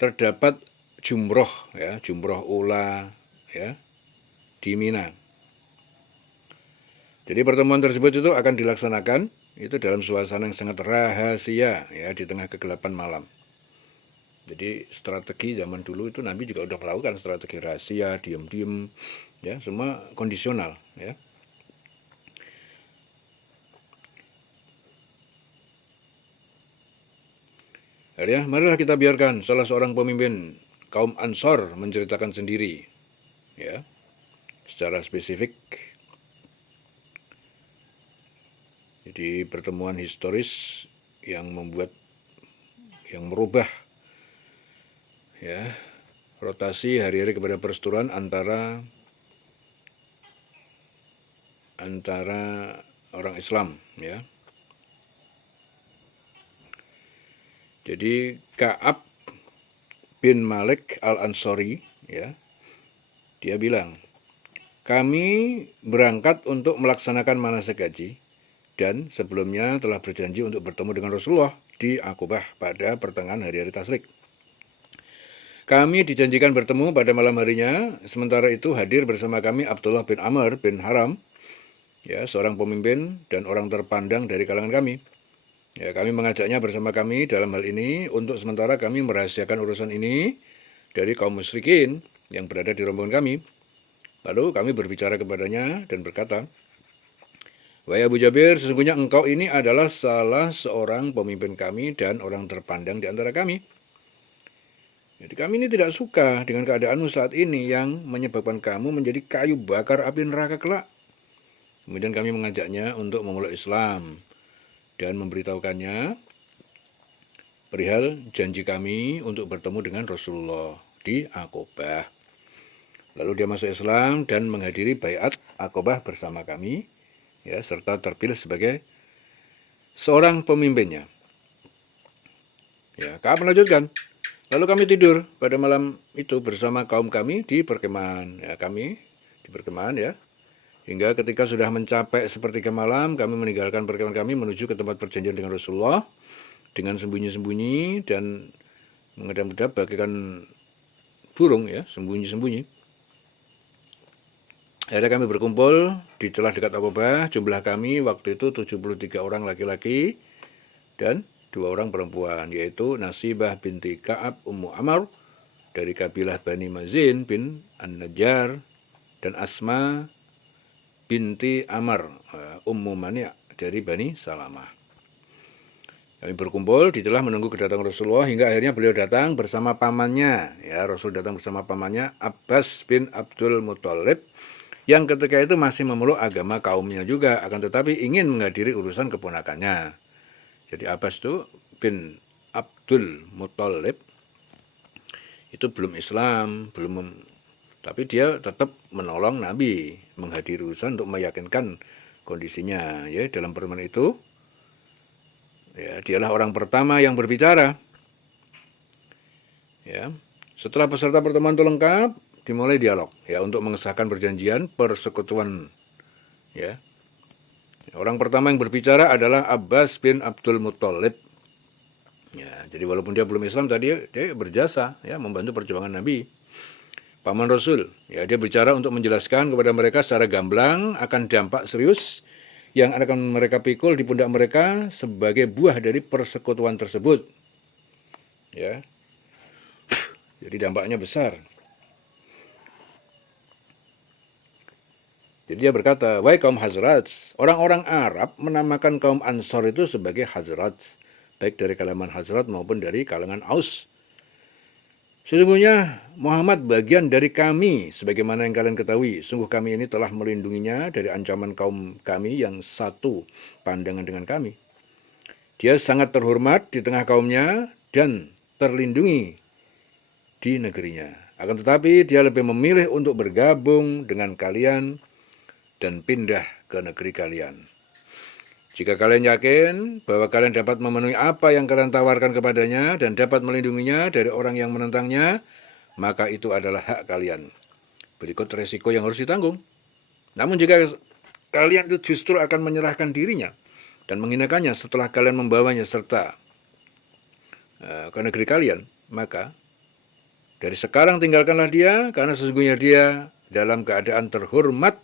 terdapat jumroh ya, jumroh ula ya di Mina. Jadi pertemuan tersebut itu akan dilaksanakan itu dalam suasana yang sangat rahasia ya di tengah kegelapan malam. Jadi strategi zaman dulu itu Nabi juga udah melakukan strategi rahasia, diam-diam ya, semua kondisional ya. Ya, marilah kita biarkan salah seorang pemimpin kaum Ansor menceritakan sendiri ya secara spesifik. Jadi pertemuan historis yang merubah ya rotasi hari-hari kepada perseteruan antara orang Islam ya. Jadi Ka'ab bin Malik Al-Ansori ya, dia bilang, kami berangkat untuk melaksanakan manasik haji dan sebelumnya telah berjanji untuk bertemu dengan Rasulullah di Aqobah pada pertengahan hari-hari tasyrik. Kami dijanjikan bertemu pada malam harinya, sementara itu hadir bersama kami Abdullah bin Amr bin Haram, ya, seorang pemimpin dan orang terpandang dari kalangan kami. Ya, kami mengajaknya bersama kami dalam hal ini untuk sementara kami merahasiakan urusan ini dari kaum musyrikin yang berada di rombongan kami. Lalu kami berbicara kepadanya dan berkata, wahai Abu Jabir, sesungguhnya engkau ini adalah salah seorang pemimpin kami dan orang terpandang di antara kami. Jadi kami ini tidak suka dengan keadaanmu saat ini yang menyebabkan kamu menjadi kayu bakar api neraka kelak. Kemudian kami mengajaknya untuk memeluk Islam dan memberitahukannya perihal janji kami untuk bertemu dengan Rasulullah di Aqobah. Lalu dia masuk Islam dan menghadiri baiat Aqobah bersama kami, ya, serta terpilih sebagai seorang pemimpinnya. Ya, Ka'ab melanjutkan. Lalu kami tidur pada malam itu bersama kaum kami di perkemahan. Ya, kami di perkemahan ya. Hingga ketika sudah mencapai sepertiga malam, kami meninggalkan perkemahan kami menuju ke tempat perjanjian dengan Rasulullah dengan sembunyi-sembunyi dan mengedap-edap bagaikan burung ya, sembunyi-sembunyi. Akhirnya kami berkumpul di celah dekat Aqobah. Jumlah kami waktu itu 73 orang laki-laki dan 2 orang perempuan, yaitu Nasibah binti Ka'ab Ummu Amr dari kabilah Bani Mazin bin An-Najjar dan Asma binti Amr, Ummu Mani' dari Bani Salamah. Kami berkumpul di telah menunggu kedatangan Rasulullah hingga akhirnya beliau datang bersama pamannya. Ya, Rasul datang bersama pamannya Abbas bin Abdul Muthalib yang ketika itu masih memeluk agama kaumnya juga, akan tetapi ingin menghadiri urusan keponakannya. Jadi Abbas itu bin Abdul Muthalib itu belum Islam, tapi dia tetap menolong Nabi menghadiri urusan untuk meyakinkan kondisinya. Ya, dalam pertemuan itu, ya, dialah orang pertama yang berbicara. Ya, setelah peserta pertemuan itu lengkap, dimulai dialog. Ya, untuk mengesahkan perjanjian persekutuan. Ya, orang pertama yang berbicara adalah Abbas bin Abdul Muthalib. Ya, jadi walaupun dia belum Islam tadi, dia berjasa, ya, membantu perjuangan Nabi. Paman Rasul, ya, dia bicara untuk menjelaskan kepada mereka secara gamblang akan dampak serius yang akan mereka pikul di pundak mereka sebagai buah dari persekutuan tersebut. Ya, jadi dampaknya besar. Jadi dia berkata, wahai kaum Hazraj, orang-orang Arab menamakan kaum Ansor itu sebagai Hazraj, baik dari kalangan Hazraj maupun dari kalangan Aus. Sesungguhnya Muhammad bagian dari kami, sebagaimana yang kalian ketahui. Sungguh kami ini telah melindunginya dari ancaman kaum kami yang satu pandangan dengan kami. Dia sangat terhormat di tengah kaumnya dan terlindungi di negerinya. Akan tetapi dia lebih memilih untuk bergabung dengan kalian dan pindah ke negeri kalian. Jika kalian yakin bahwa kalian dapat memenuhi apa yang kalian tawarkan kepadanya dan dapat melindunginya dari orang yang menentangnya, maka itu adalah hak kalian. Berikut resiko yang harus ditanggung. Namun jika kalian itu justru akan menyerahkan dirinya dan menghinakannya setelah kalian membawanya serta ke negeri kalian, maka dari sekarang tinggalkanlah dia, karena sesungguhnya dia dalam keadaan terhormat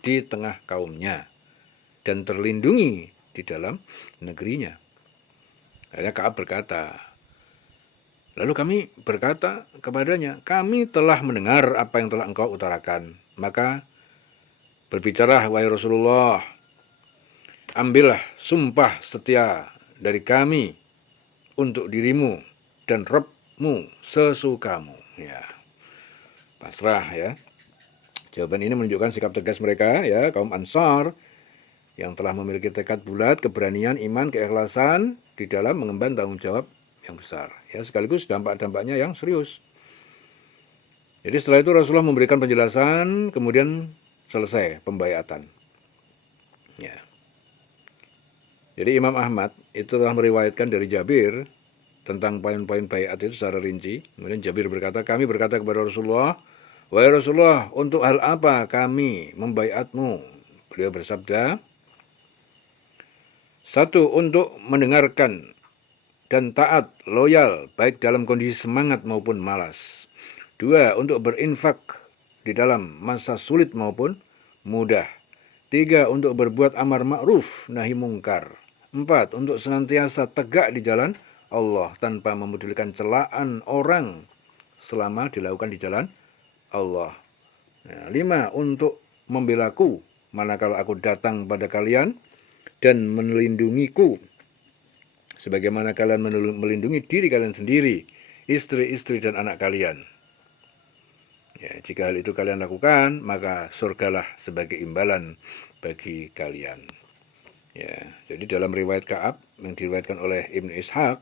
di tengah kaumnya dan terlindungi di dalam negerinya. Akhirnya Ka'ab berkata, lalu kami berkata kepadanya, kami telah mendengar apa yang telah engkau utarakan. Maka berbicara, wahai Rasulullah, ambillah sumpah setia dari kami untuk dirimu dan Rabbmu sesukamu. Ya, pasrah, ya. Jawaban ini menunjukkan sikap tegas mereka, ya, kaum Ansar yang telah memiliki tekad bulat, keberanian, iman, keikhlasan di dalam mengemban tanggung jawab yang besar. Ya, sekaligus dampak-dampaknya yang serius. Jadi setelah itu Rasulullah memberikan penjelasan, kemudian selesai pembayatan. Ya. Jadi Imam Ahmad itu telah meriwayatkan dari Jabir tentang poin-poin bayat itu secara rinci. Kemudian Jabir berkata, kami berkata kepada Rasulullah, wahai Rasulullah, untuk hal apa kami membayatmu? Beliau bersabda, satu, untuk mendengarkan dan taat, loyal, baik dalam kondisi semangat maupun malas. Dua, untuk berinfak di dalam masa sulit maupun mudah. Tiga, untuk berbuat amar ma'ruf, nahi mungkar. Empat, untuk senantiasa tegak di jalan Allah tanpa memedulikan celaan orang selama dilakukan di jalan Allah. Nah, lima, untuk membelaku manakala aku datang pada kalian dan melindungiku sebagaimana kalian melindungi diri kalian sendiri, istri-istri dan anak kalian. Ya, jika hal itu kalian lakukan, maka surgalah sebagai imbalan bagi kalian. Ya, jadi dalam riwayat Ka'ab yang diriwayatkan oleh Ibnu Ishaq,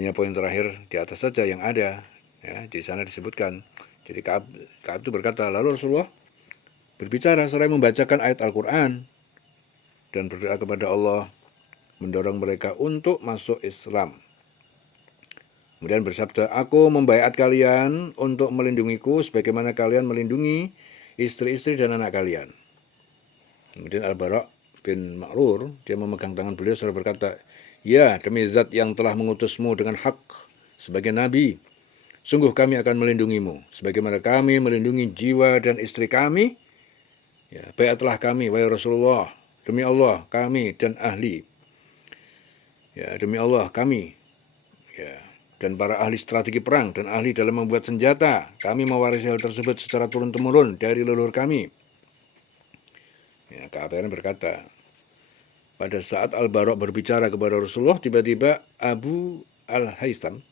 hanya poin terakhir di atas saja yang ada. Ya, di sana disebutkan. Jadi Ka'ab itu berkata, lalu Rasulullah berbicara seraya membacakan ayat Al-Quran dan berdoa kepada Allah, mendorong mereka untuk masuk Islam. Kemudian bersabda, aku membaiat kalian untuk melindungiku sebagaimana kalian melindungi istri-istri dan anak kalian. Kemudian Al-Bara' bin Ma'rur, dia memegang tangan beliau seraya berkata, ya, demi zat yang telah mengutusmu dengan hak sebagai nabi, sungguh kami akan melindungimu sebagaimana kami melindungi jiwa dan istri kami. Ya, baiatlah kami, wahai Rasulullah, demi Allah kami dan ahli. Ya, demi Allah kami, ya, dan para ahli strategi perang dan ahli dalam membuat senjata, kami mewarisi hal tersebut secara turun-temurun dari leluhur kami. Ya, Ka'ab berkata, pada saat Al-Bara' berbicara kepada Rasulullah, tiba-tiba Abu Al-Haytham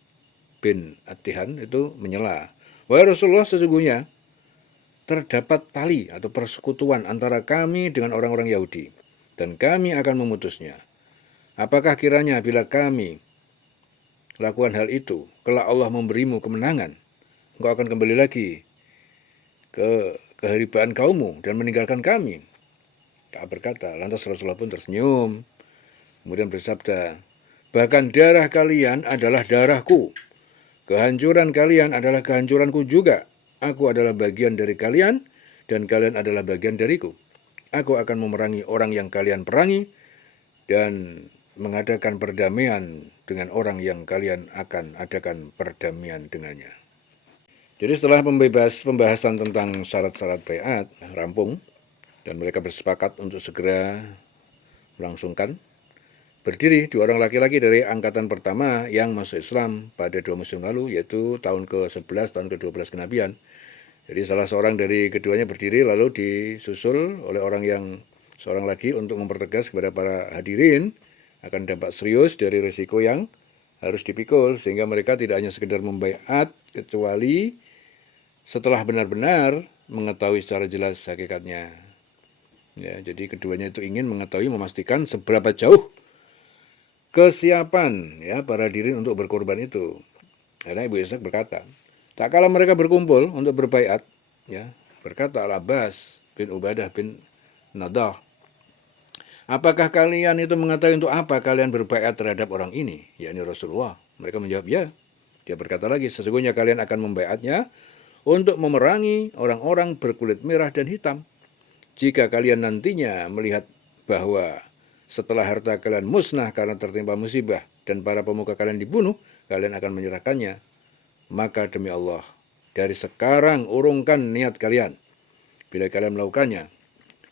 bin At-Tihan itu menyela, wahai Rasulullah, sesungguhnya terdapat tali atau persekutuan antara kami dengan orang-orang Yahudi, dan kami akan memutusnya. Apakah kiranya bila kami lakukan hal itu, kelak Allah memberimu kemenangan, engkau akan kembali lagi ke keharibaan kaummu dan meninggalkan kami? Ka'ab berkata, lantas Rasulullah pun tersenyum, kemudian bersabda, bahkan darah kalian adalah darahku, kehancuran kalian adalah kehancuranku juga. Aku adalah bagian dari kalian, dan kalian adalah bagian dariku. Aku akan memerangi orang yang kalian perangi, dan mengadakan perdamaian dengan orang yang kalian akan adakan perdamaian dengannya. Jadi setelah pembahasan tentang syarat-syarat baiat rampung, dan mereka bersepakat untuk segera melangsungkan, berdiri dua orang laki-laki dari angkatan pertama yang masuk Islam pada 2 musim lalu, yaitu tahun ke-11, tahun ke-12 kenabian. Jadi salah seorang dari keduanya berdiri lalu disusul oleh seorang lagi untuk mempertegas kepada para hadirin akan dampak serius dari risiko yang harus dipikul, sehingga mereka tidak hanya sekedar membaiat, kecuali setelah benar-benar mengetahui secara jelas hakikatnya. Ya, jadi keduanya itu ingin mengetahui, memastikan seberapa jauh kesiapan ya para hadirin untuk berkorban itu. Karena Ibu Ishaq berkata, tak kala mereka berkumpul untuk berbaiat, ya, berkata Al-Abbas bin Ubadah bin Nadah, apakah kalian itu mengetahui untuk apa kalian berbaiat terhadap orang ini, yakni Rasulullah? Mereka menjawab, ya. Dia berkata lagi, sesungguhnya kalian akan membaiatnya untuk memerangi orang-orang berkulit merah dan hitam. Jika kalian nantinya melihat bahwa setelah harta kalian musnah karena tertimpa musibah dan para pemuka kalian dibunuh, kalian akan menyerahkannya, maka demi Allah, dari sekarang urungkan niat kalian. Bila kalian melakukannya,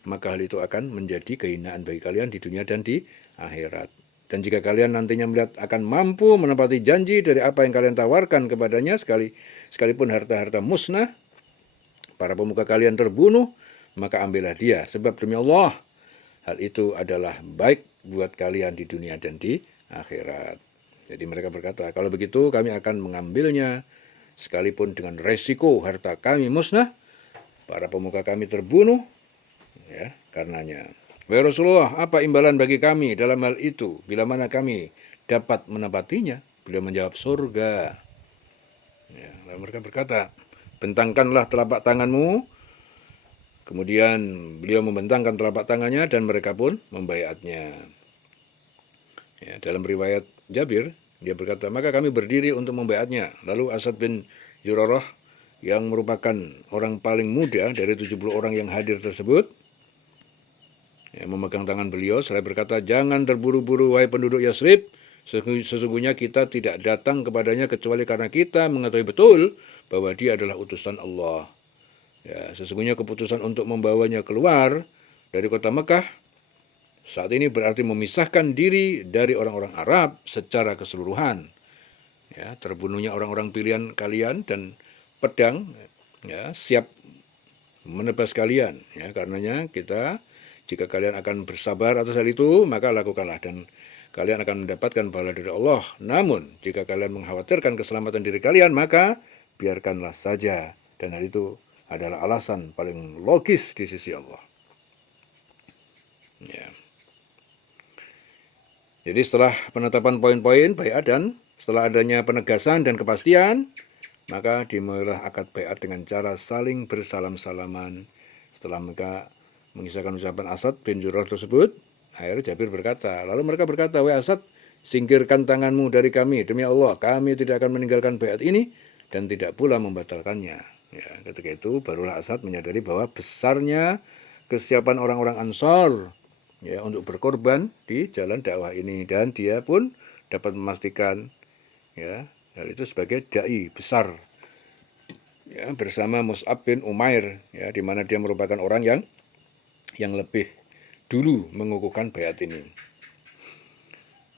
maka hal itu akan menjadi kehinaan bagi kalian di dunia dan di akhirat. Dan jika kalian nantinya melihat akan mampu menepati janji dari apa yang kalian tawarkan kepadanya, sekalipun harta-harta musnah, para pemuka kalian terbunuh, maka ambillah dia, sebab demi Allah, hal itu adalah baik buat kalian di dunia dan di akhirat. Jadi mereka berkata, kalau begitu kami akan mengambilnya, sekalipun dengan resiko harta kami musnah, para pemuka kami terbunuh, ya, karenanya. Wahai Rasulullah, apa imbalan bagi kami dalam hal itu? Bila mana kami dapat menepatinya? Beliau menjawab, surga. Ya, lalu mereka berkata, bentangkanlah telapak tanganmu. Kemudian beliau membentangkan telapak tangannya dan mereka pun membaiatnya. Ya, dalam riwayat Jabir, dia berkata, maka kami berdiri untuk membaiatnya. Lalu Asad bin Zurarah yang merupakan orang paling muda dari 70 orang yang hadir tersebut, ya, memegang tangan beliau, seraya berkata, jangan terburu-buru wahai penduduk Yasrib, sesungguhnya kita tidak datang kepadanya kecuali karena kita mengetahui betul bahwa dia adalah utusan Allah. Ya, sesungguhnya keputusan untuk membawanya keluar dari kota Mekah saat ini berarti memisahkan diri dari orang-orang Arab secara keseluruhan. Ya, terbunuhnya orang-orang pilihan kalian dan pedang, ya, siap menebas kalian. Ya, karenanya jika kalian akan bersabar atas hal itu, maka lakukanlah dan kalian akan mendapatkan pahala dari Allah. Namun, jika kalian mengkhawatirkan keselamatan diri kalian, maka biarkanlah saja. Dan hal itu adalah alasan paling logis di sisi Allah. Ya. Jadi setelah penetapan poin-poin baiat dan setelah adanya penegasan dan kepastian, maka dimulailah akad baiat dengan cara saling bersalam-salaman. Setelah mereka mengisahkan ucapan Asad bin Zurarah tersebut, akhirnya Jabir berkata, lalu mereka berkata, wahai Asad, singkirkan tanganmu dari kami, demi Allah, kami tidak akan meninggalkan baiat ini dan tidak pula membatalkannya. Ya, ketika itu barulah Asad menyadari bahwa besarnya kesiapan orang-orang Ansar, ya, untuk berkorban di jalan dakwah ini, dan dia pun dapat memastikan, ya, hal itu sebagai dai besar, ya, bersama Mus'ab bin Umair, ya, di mana dia merupakan orang yang lebih dulu mengukuhkan baiat ini.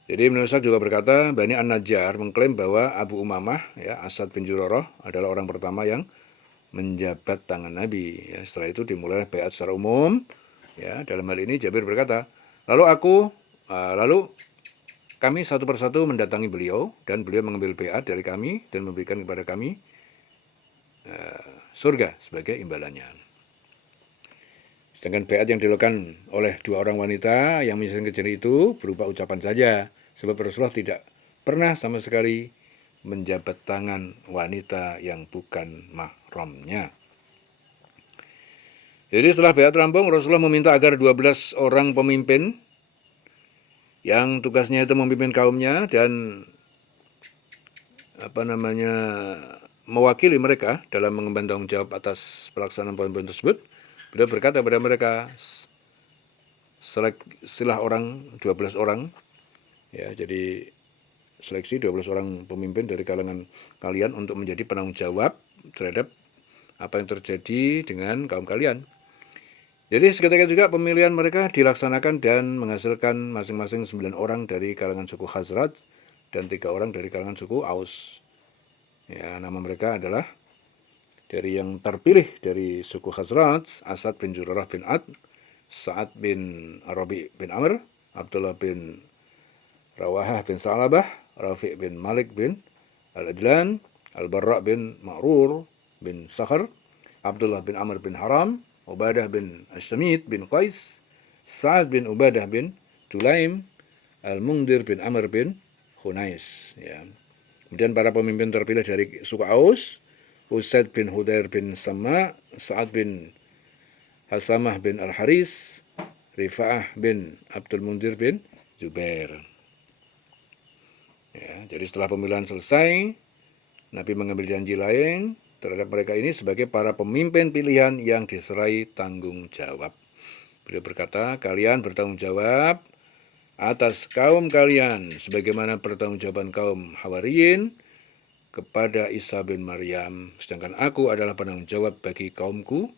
Jadi Ibnu Ishaq juga berkata, Bani An-Najjar mengklaim bahwa Abu Umamah, ya, Asad bin Zurarah adalah orang pertama yang menjabat tangan Nabi. Ya, setelah itu dimulai baiat secara umum Ya, dalam hal ini Jabir berkata, lalu kami satu persatu mendatangi beliau dan beliau mengambil baiat dari kami dan memberikan kepada kami surga sebagai imbalannya. Sedangkan baiat yang dilakukan oleh dua orang wanita yang menyelesaikan kejadian itu berupa ucapan saja, sebab Rasulullah tidak pernah sama sekali menjabat tangan wanita yang bukan mahramnya. Jadi setelah baiat rampung, Rasulullah meminta agar 12 orang pemimpin yang tugasnya itu memimpin kaumnya dan mewakili mereka dalam mengemban tanggung jawab atas pelaksanaan poin-poin tersebut. Beliau berkata kepada mereka, seleksilah 12 orang, ya, jadi seleksi 12 orang pemimpin dari kalangan kalian untuk menjadi penanggung jawab terhadap apa yang terjadi dengan kaum kalian. Jadi seketika juga pemilihan mereka dilaksanakan dan menghasilkan masing-masing 9 orang dari kalangan suku Khazraj dan 3 orang dari kalangan suku Aus. Ya, nama mereka adalah dari yang terpilih dari suku Khazraj, Asad bin Zurarah bin Ad, Sa'ad bin Rabi bin Amr, Abdullah bin Rawahah bin Sa'labah, Rafi' bin Malik bin Al-Adlan, Al-Barra' bin Ma'rur bin Sakhar, Abdullah bin Amr bin Haram, Ubadah bin Ashamid bin Qais, Sa'ad bin Ubadah bin Tulaim, Al-Mungdir bin Amr bin Hunais. Ya. Kemudian para pemimpin terpilih dari suku Aus, Usaid bin Hudair bin Sama, Sa'ad bin Hasamah bin Al-Haris, Rifa'ah bin Abdul Munzir bin Zubair. Ya, jadi setelah pemilihan selesai, Nabi mengambil janji lain terhadap mereka ini sebagai para pemimpin pilihan yang diserai tanggung jawab. Beliau berkata, kalian bertanggung jawab atas kaum kalian sebagaimana pertanggungjawaban kaum Hawariyin kepada Isa bin Maryam, sedangkan aku adalah penanggung jawab bagi kaumku,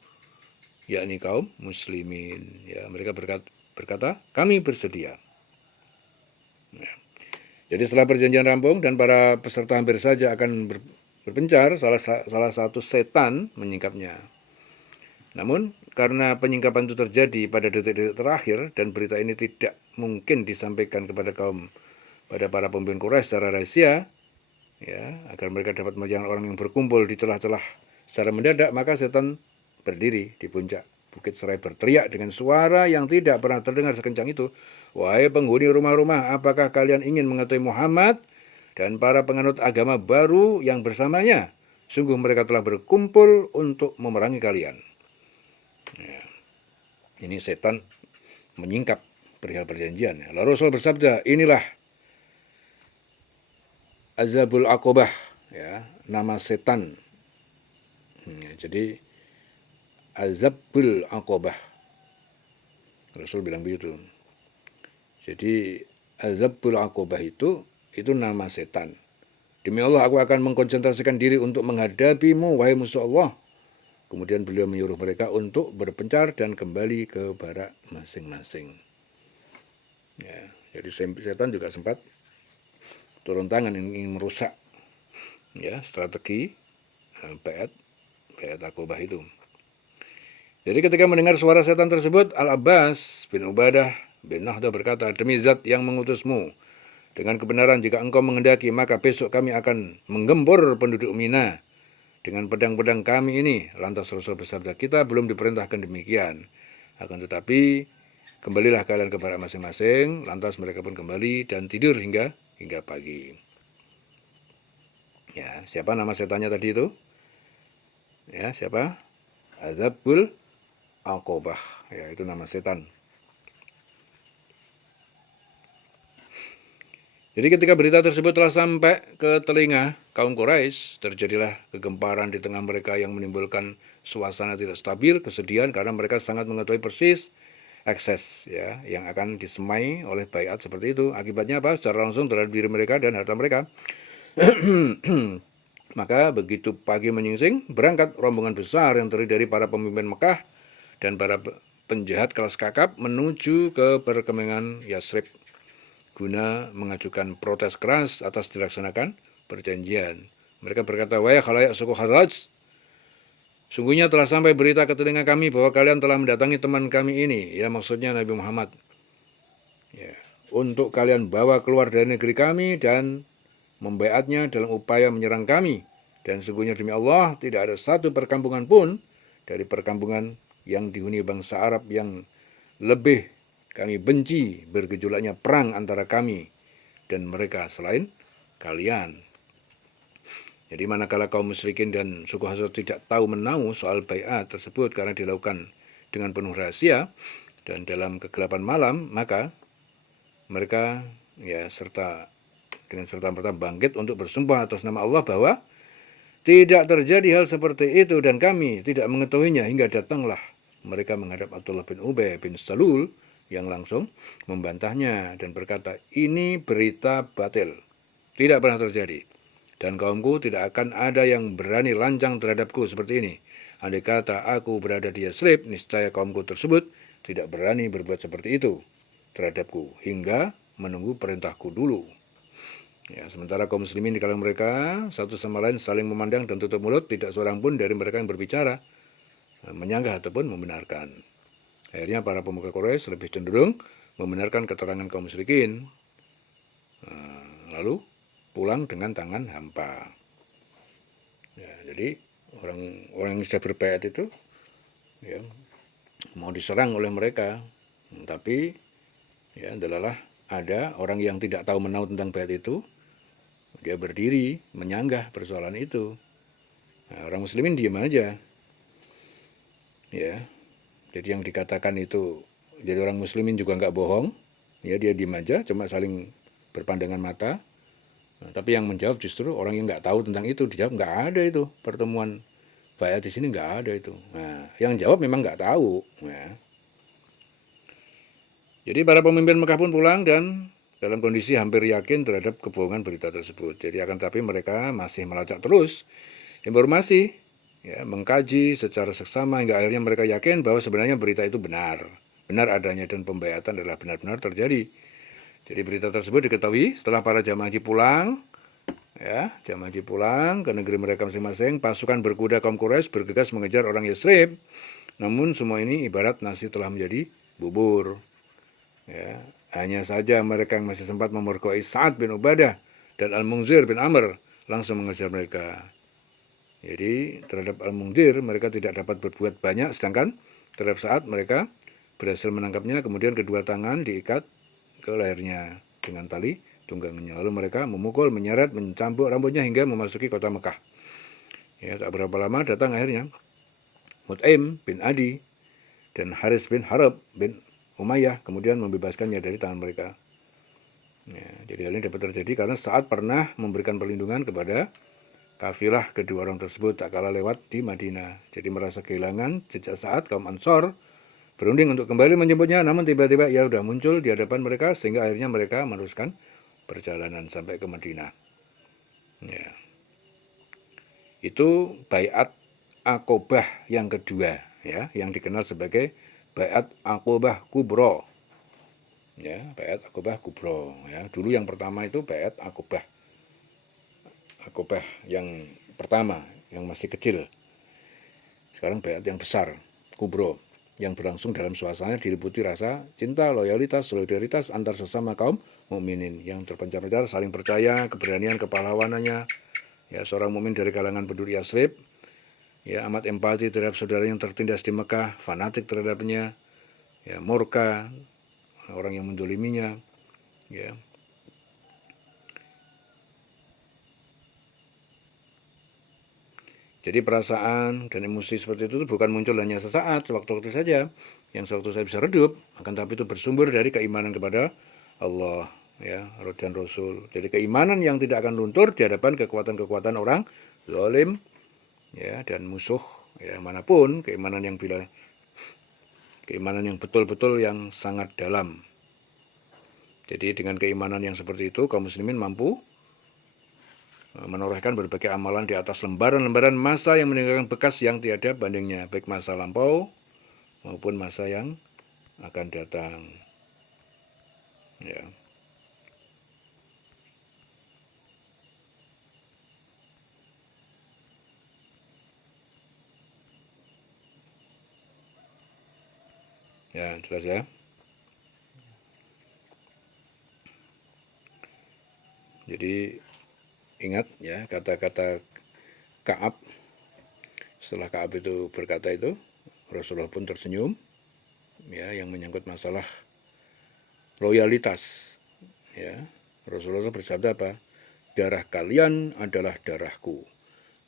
yakni kaum muslimin. Ya, mereka berkata, kami bersedia. Ya. Jadi setelah perjanjian rampung dan para peserta hampir saja akan berpencar, salah satu setan menyingkapnya. Namun karena penyingkapan itu terjadi pada detik-detik terakhir dan berita ini tidak mungkin disampaikan kepada para pemimpin Quraisy secara rahasia, ya, agar mereka dapat melihat orang yang berkumpul di celah-celah secara mendadak, maka setan berdiri di puncak bukit serai berteriak dengan suara yang tidak pernah terdengar sekencang itu, wahai penghuni rumah-rumah, apakah kalian ingin mengetahui Muhammad dan para penganut agama baru yang bersamanya? Sungguh mereka telah berkumpul untuk memerangi kalian. Ya. Ini setan menyingkap perihal perjanjian. Lalu Rasul bersabda, inilah Azabul Aqobah, ya, nama setan. Jadi Azabul Aqobah, Rasul bilang begitu. Jadi Azabul Aqobah itu nama setan. Demi Allah, aku akan mengkonsentrasikan diri untuk menghadapimu, wahai musuh Allah. Kemudian beliau menyuruh mereka untuk berpencar dan kembali ke barak masing-masing. Ya, jadi setan juga sempat turun tangan ingin merusak, ya, strategi baiat Aqobah itu. Jadi ketika mendengar suara setan tersebut, Al-Abbas bin Ubadah bin Nahda berkata, demi zat yang mengutusmu dengan kebenaran, jika engkau menghendaki, maka besok kami akan menggempur penduduk Mina dengan pedang-pedang kami ini. Lantas Rasul bersabda, kita belum diperintahkan demikian. Akan tetapi, kembalilah kalian ke barak masing-masing. Lantas mereka pun kembali dan tidur hingga pagi. Ya, siapa nama setannya tadi itu? Ya, siapa? Azabul Aqobah. Ya, itu nama setan. Jadi ketika berita tersebut telah sampai ke telinga kaum Quraisy, terjadilah kegemparan di tengah mereka yang menimbulkan suasana tidak stabil, kesedihan karena mereka sangat mengetahui persis ekses, ya, yang akan disemai oleh baiat seperti itu. Akibatnya apa? Secara langsung terhadap diri mereka dan harta mereka. Maka begitu pagi menyingsing, berangkat rombongan besar yang terdiri dari para pemimpin Mekah dan para penjahat kelas kakap menuju ke perkemahan Yasrib guna mengajukan protes keras atas dilaksanakan perjanjian. Mereka berkata, wahai khalayak suku Khazraj, Sungguhnya telah sampai berita ke telinga kami bahwa kalian telah mendatangi teman kami ini, ya maksudnya Nabi Muhammad, ya, untuk kalian bawa keluar dari negeri kami dan membaiatnya dalam upaya menyerang kami. Dan sungguhnya demi Allah, tidak ada satu perkampungan pun dari perkampungan yang dihuni bangsa Arab yang lebih kami benci bergejolaknya perang antara kami dan mereka selain kalian. Jadi manakala kaum musyrikin dan suku Hasyim tidak tahu menahu soal baiat tersebut karena dilakukan dengan penuh rahasia dan dalam kegelapan malam, maka mereka dengan serta-merta bangkit untuk bersumpah atas nama Allah bahwa tidak terjadi hal seperti itu dan kami tidak mengetahuinya hingga datanglah mereka menghadap Abdullah bin Ubay bin Salul yang langsung membantahnya dan berkata, ini berita batil, tidak pernah terjadi. Dan kaumku tidak akan ada yang berani lancang terhadapku seperti ini. Andai kata aku berada di Yasrib, niscaya kaumku tersebut tidak berani berbuat seperti itu terhadapku hingga menunggu perintahku dulu. Ya, sementara kaum muslimin di kalangan mereka satu sama lain saling memandang dan tutup mulut, tidak seorang pun dari mereka yang berbicara, menyanggah ataupun membenarkan. Akhirnya para pemuka Quraisy lebih cenderung membenarkan keterangan kaum musyrikin, lalu pulang dengan tangan hampa. Ya, jadi orang yang sudah berbaiat itu ya, mau diserang oleh mereka, tapi ya adalah ada orang yang tidak tahu menahu tentang baiat itu, dia berdiri menyanggah persoalan itu. Nah, orang muslimin diam aja. Ya, jadi yang dikatakan itu, jadi orang muslimin juga nggak bohong, ya dia diam aja, cuma saling berpandangan mata. Nah, tapi yang menjawab justru orang yang nggak tahu tentang itu, dijawab nggak ada itu pertemuan baiat di sini, nggak ada itu. Nah, yang jawab memang nggak tahu. Ya. Jadi para pemimpin Mekah pun pulang dan dalam kondisi hampir yakin terhadap kebohongan berita tersebut. Jadi akan tapi mereka masih melacak terus informasi, ya, mengkaji secara seksama hingga akhirnya mereka yakin bahwa sebenarnya berita itu benar adanya dan pembaiatan adalah benar-benar terjadi. Jadi berita tersebut diketahui setelah para jamaah haji pulang, ya, jamaah haji pulang ke negeri mereka masing-masing. Pasukan berkuda kaum Quraisy bergegas mengejar orang Yasrib. Namun semua ini ibarat nasi telah menjadi bubur. Ya, hanya saja mereka yang masih sempat memerkoi Sa'ad bin Ubadah dan Al-Munzir bin Amr langsung mengejar mereka. Jadi terhadap Al-Munzir mereka tidak dapat berbuat banyak, sedangkan terhadap Sa'ad mereka berhasil menangkapnya, kemudian kedua tangan diikat ke lehernya dengan tali tunggangannya. Lalu mereka memukul, menyeret, mencambuk rambutnya hingga memasuki kota Mekah. Ya, tak berapa lama datang akhirnya Mut'im bin Adi dan Haris bin Harab bin Umayyah, kemudian membebaskannya dari tangan mereka. Ya, jadi hal ini dapat terjadi karena Sa'ad pernah memberikan perlindungan kepada kafilah kedua orang tersebut tak kalah lewat di Madinah. Jadi merasa kehilangan jejak Sa'ad, kaum Ansor berunding untuk kembali menjemputnya, namun tiba-tiba ia sudah muncul di hadapan mereka sehingga akhirnya mereka meneruskan perjalanan sampai ke Madinah. Ya. Itu baiat Aqobah yang kedua, ya, yang dikenal sebagai baiat Aqobah Kubro. Ya, baiat Aqobah Kubro. Ya, dulu yang pertama itu baiat Aqobah yang pertama, yang masih kecil. Sekarang baiat yang besar, Kubro, yang berlangsung dalam suasana diliputi rasa cinta, loyalitas, solidaritas antar sesama kaum mukminin yang terpencar-pencar, saling percaya, keberanian, kepahlawanannya. Ya, seorang mukmin dari kalangan penduduk Yasrib, ya, amat empati terhadap saudara yang tertindas di Mekah, fanatik terhadapnya, ya, murka orang yang mendoliminya, ya. Jadi perasaan dan emosi seperti itu bukan muncul hanya sesaat, sewaktu-waktu saja, yang sewaktu saya bisa redup, akan tapi itu bersumber dari keimanan kepada Allah, ya, dan Rasul. Jadi keimanan yang tidak akan luntur di hadapan kekuatan-kekuatan orang zalim, ya, dan musuh, ya, manapun, keimanan yang betul-betul yang sangat dalam. Jadi dengan keimanan yang seperti itu, kaum muslimin mampu menorehkan berbagai amalan di atas lembaran-lembaran masa yang meninggalkan bekas yang tiada bandingnya, baik masa lampau maupun masa yang akan datang. Ya. Ya, jelas ya. Jadi ingat ya kata-kata Ka'ab. Setelah Ka'ab itu berkata itu, Rasulullah pun tersenyum, ya, yang menyangkut masalah loyalitas. Ya, Rasulullah bersabda apa? Darah kalian adalah darahku,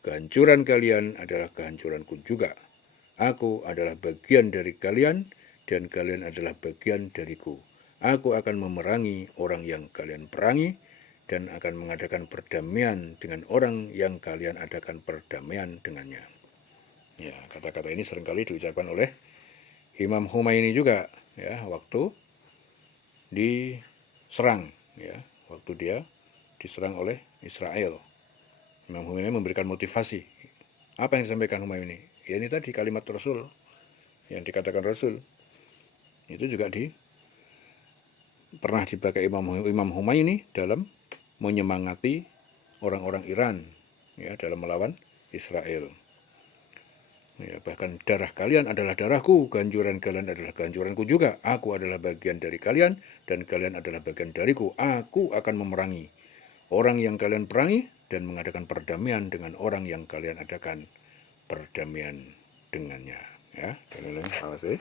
kehancuran kalian adalah kehancuranku juga. Aku adalah bagian dari kalian, dan kalian adalah bagian dariku. Aku akan memerangi orang yang kalian perangi, dan akan mengadakan perdamaian dengan orang yang kalian adakan perdamaian dengannya. Ya, kata-kata ini seringkali diucapkan oleh Imam Khomeini juga, ya, waktu diserang, ya, waktu dia diserang oleh Israel. Imam Khomeini memberikan motivasi. Apa yang disampaikan Khomeini? Ya ini tadi kalimat Rasul, yang dikatakan Rasul. Itu juga pernah dipakai Imam Khomeini dalam menyemangati orang-orang Iran, ya, dalam melawan Israel. Ya, bahkan darah kalian adalah darahku, kehancuran kalian adalah kehancuranku juga. Aku adalah bagian dari kalian, dan kalian adalah bagian dariku. Aku akan memerangi orang yang kalian perangi, dan mengadakan perdamaian dengan orang yang kalian adakan perdamaian dengannya. Ya, dan lain-lain.